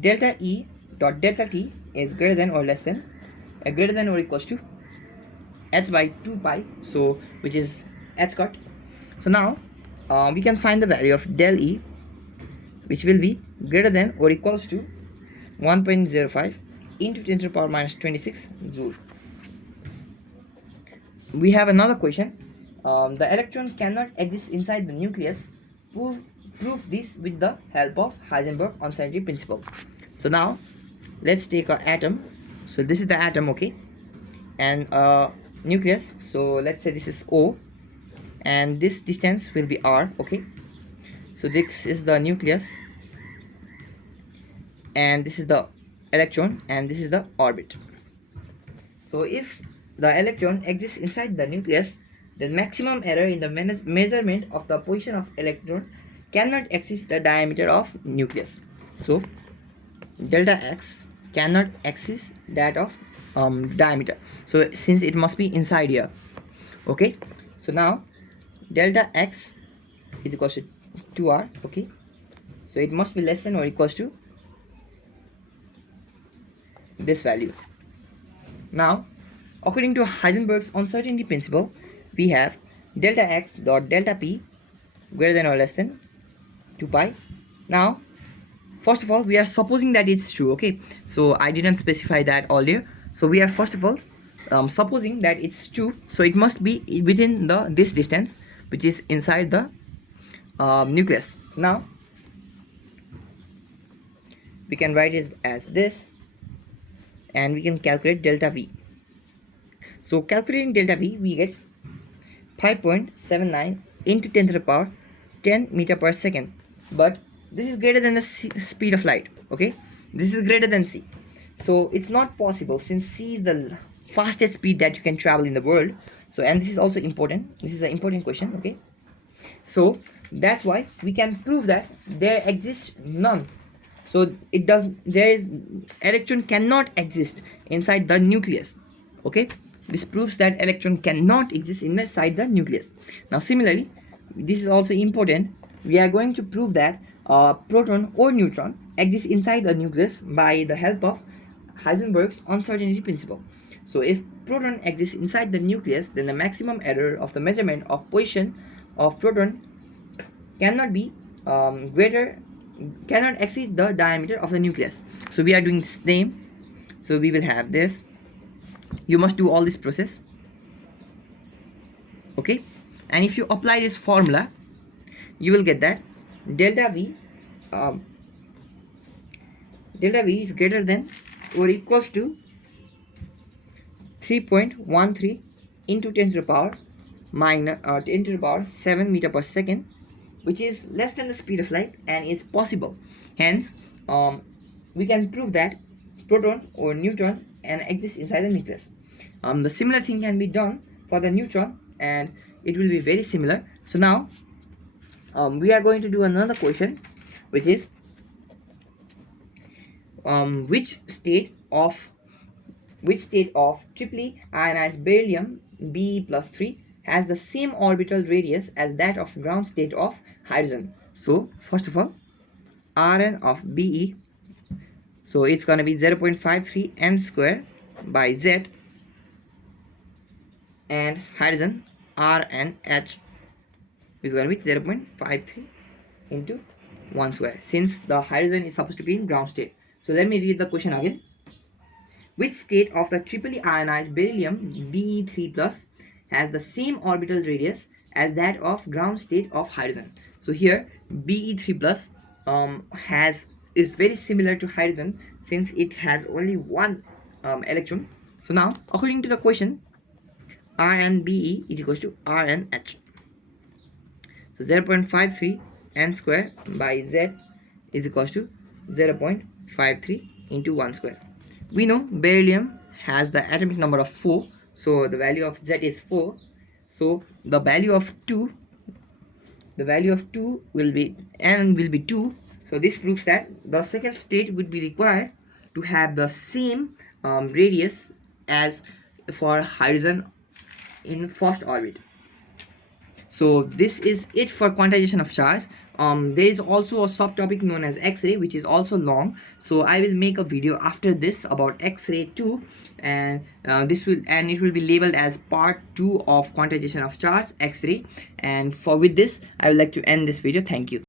delta E dot delta t is greater than or less than greater than or equals to h by 2 pi, so which is h cut. So now we can find the value of del E, which will be greater than or equals to 1.05 into 10 to the power minus 26 joule. We have another question. The electron cannot exist inside the nucleus. Prove this with the help of Heisenberg uncertainty principle. So now let's take an atom. So this is the atom, okay, and nucleus. So let's say this is O, and this distance will be R, okay. So this is the nucleus, and this is the electron, and this is the orbit. So if the electron exists inside the nucleus, the maximum error in the measurement of the position of electron cannot exceed the diameter of nucleus. So delta x cannot exceed that of diameter. So since it must be inside here, okay. So now delta x is equal to 2r, okay. So it must be less than or equals to this value. Now, according to Heisenberg's uncertainty principle, we have delta x dot delta p greater than or less than 2 pi. Now, first of all, we are supposing that it's true, okay. So I didn't specify that earlier. So we are first of all supposing that it's true. So it must be within this distance, which is inside the nucleus. Now we can write it as this, and we can calculate delta v. So calculating delta v, we get 5.79 into 10 to the power 10 meter per second. But this is greater than the speed of light, okay. This is greater than c. So it's not possible, since c is the fastest speed that you can travel in the world. So, and this is also important. This is an important question, okay. So that's why we can prove that there exists none. So it does, there is, electron cannot exist inside the nucleus, okay. This proves that electron cannot exist inside the nucleus. Now similarly, this is also important. We are going to prove that proton or neutron exists inside a nucleus by the help of Heisenberg's uncertainty principle. So if proton exists inside the nucleus, then the maximum error of the measurement of position of proton cannot be cannot exceed the diameter of the nucleus. So we are doing the same. So we will have this. You must do all this process, okay. And if you apply this formula, you will get that delta v is greater than or equals to 3.13 into 10 to the power minus 10 to the power 7 meter per second, which is less than the speed of light, and is possible. Hence we can prove that proton or neutron and exist inside the nucleus. The similar thing can be done for the neutron, and it will be very similar. So now we are going to do another question, which is which state of triply ionized beryllium Be plus 3 has the same orbital radius as that of ground state of hydrogen. So first of all, Rn of Be, so it's gonna be 0.53 n square by z, and hydrogen Rnh is gonna be 0.53 into 1 square, since the hydrogen is supposed to be in ground state. So let me read the question again. Which state of the triply ionized beryllium Be3 plus has the same orbital radius as that of ground state of hydrogen? So here Be3 plus is very similar to hydrogen, since it has only one electron. So now according to the question, RnBe is equals to Rnh. So 0.53 n square by z is equals to 0.53 into 1 square. We know beryllium has the atomic number of 4, so the value of z is 4. So the value of 2 will be n will be 2. So this proves that the second state would be required to have the same radius as for hydrogen in first orbit. So this is it for quantization of charge. There is also a subtopic known as X-ray, which is also long, so I will make a video after this about X-ray 2, and it will be labeled as part 2 of quantization of charge, X-ray. And for with this I would like to end this video. Thank you.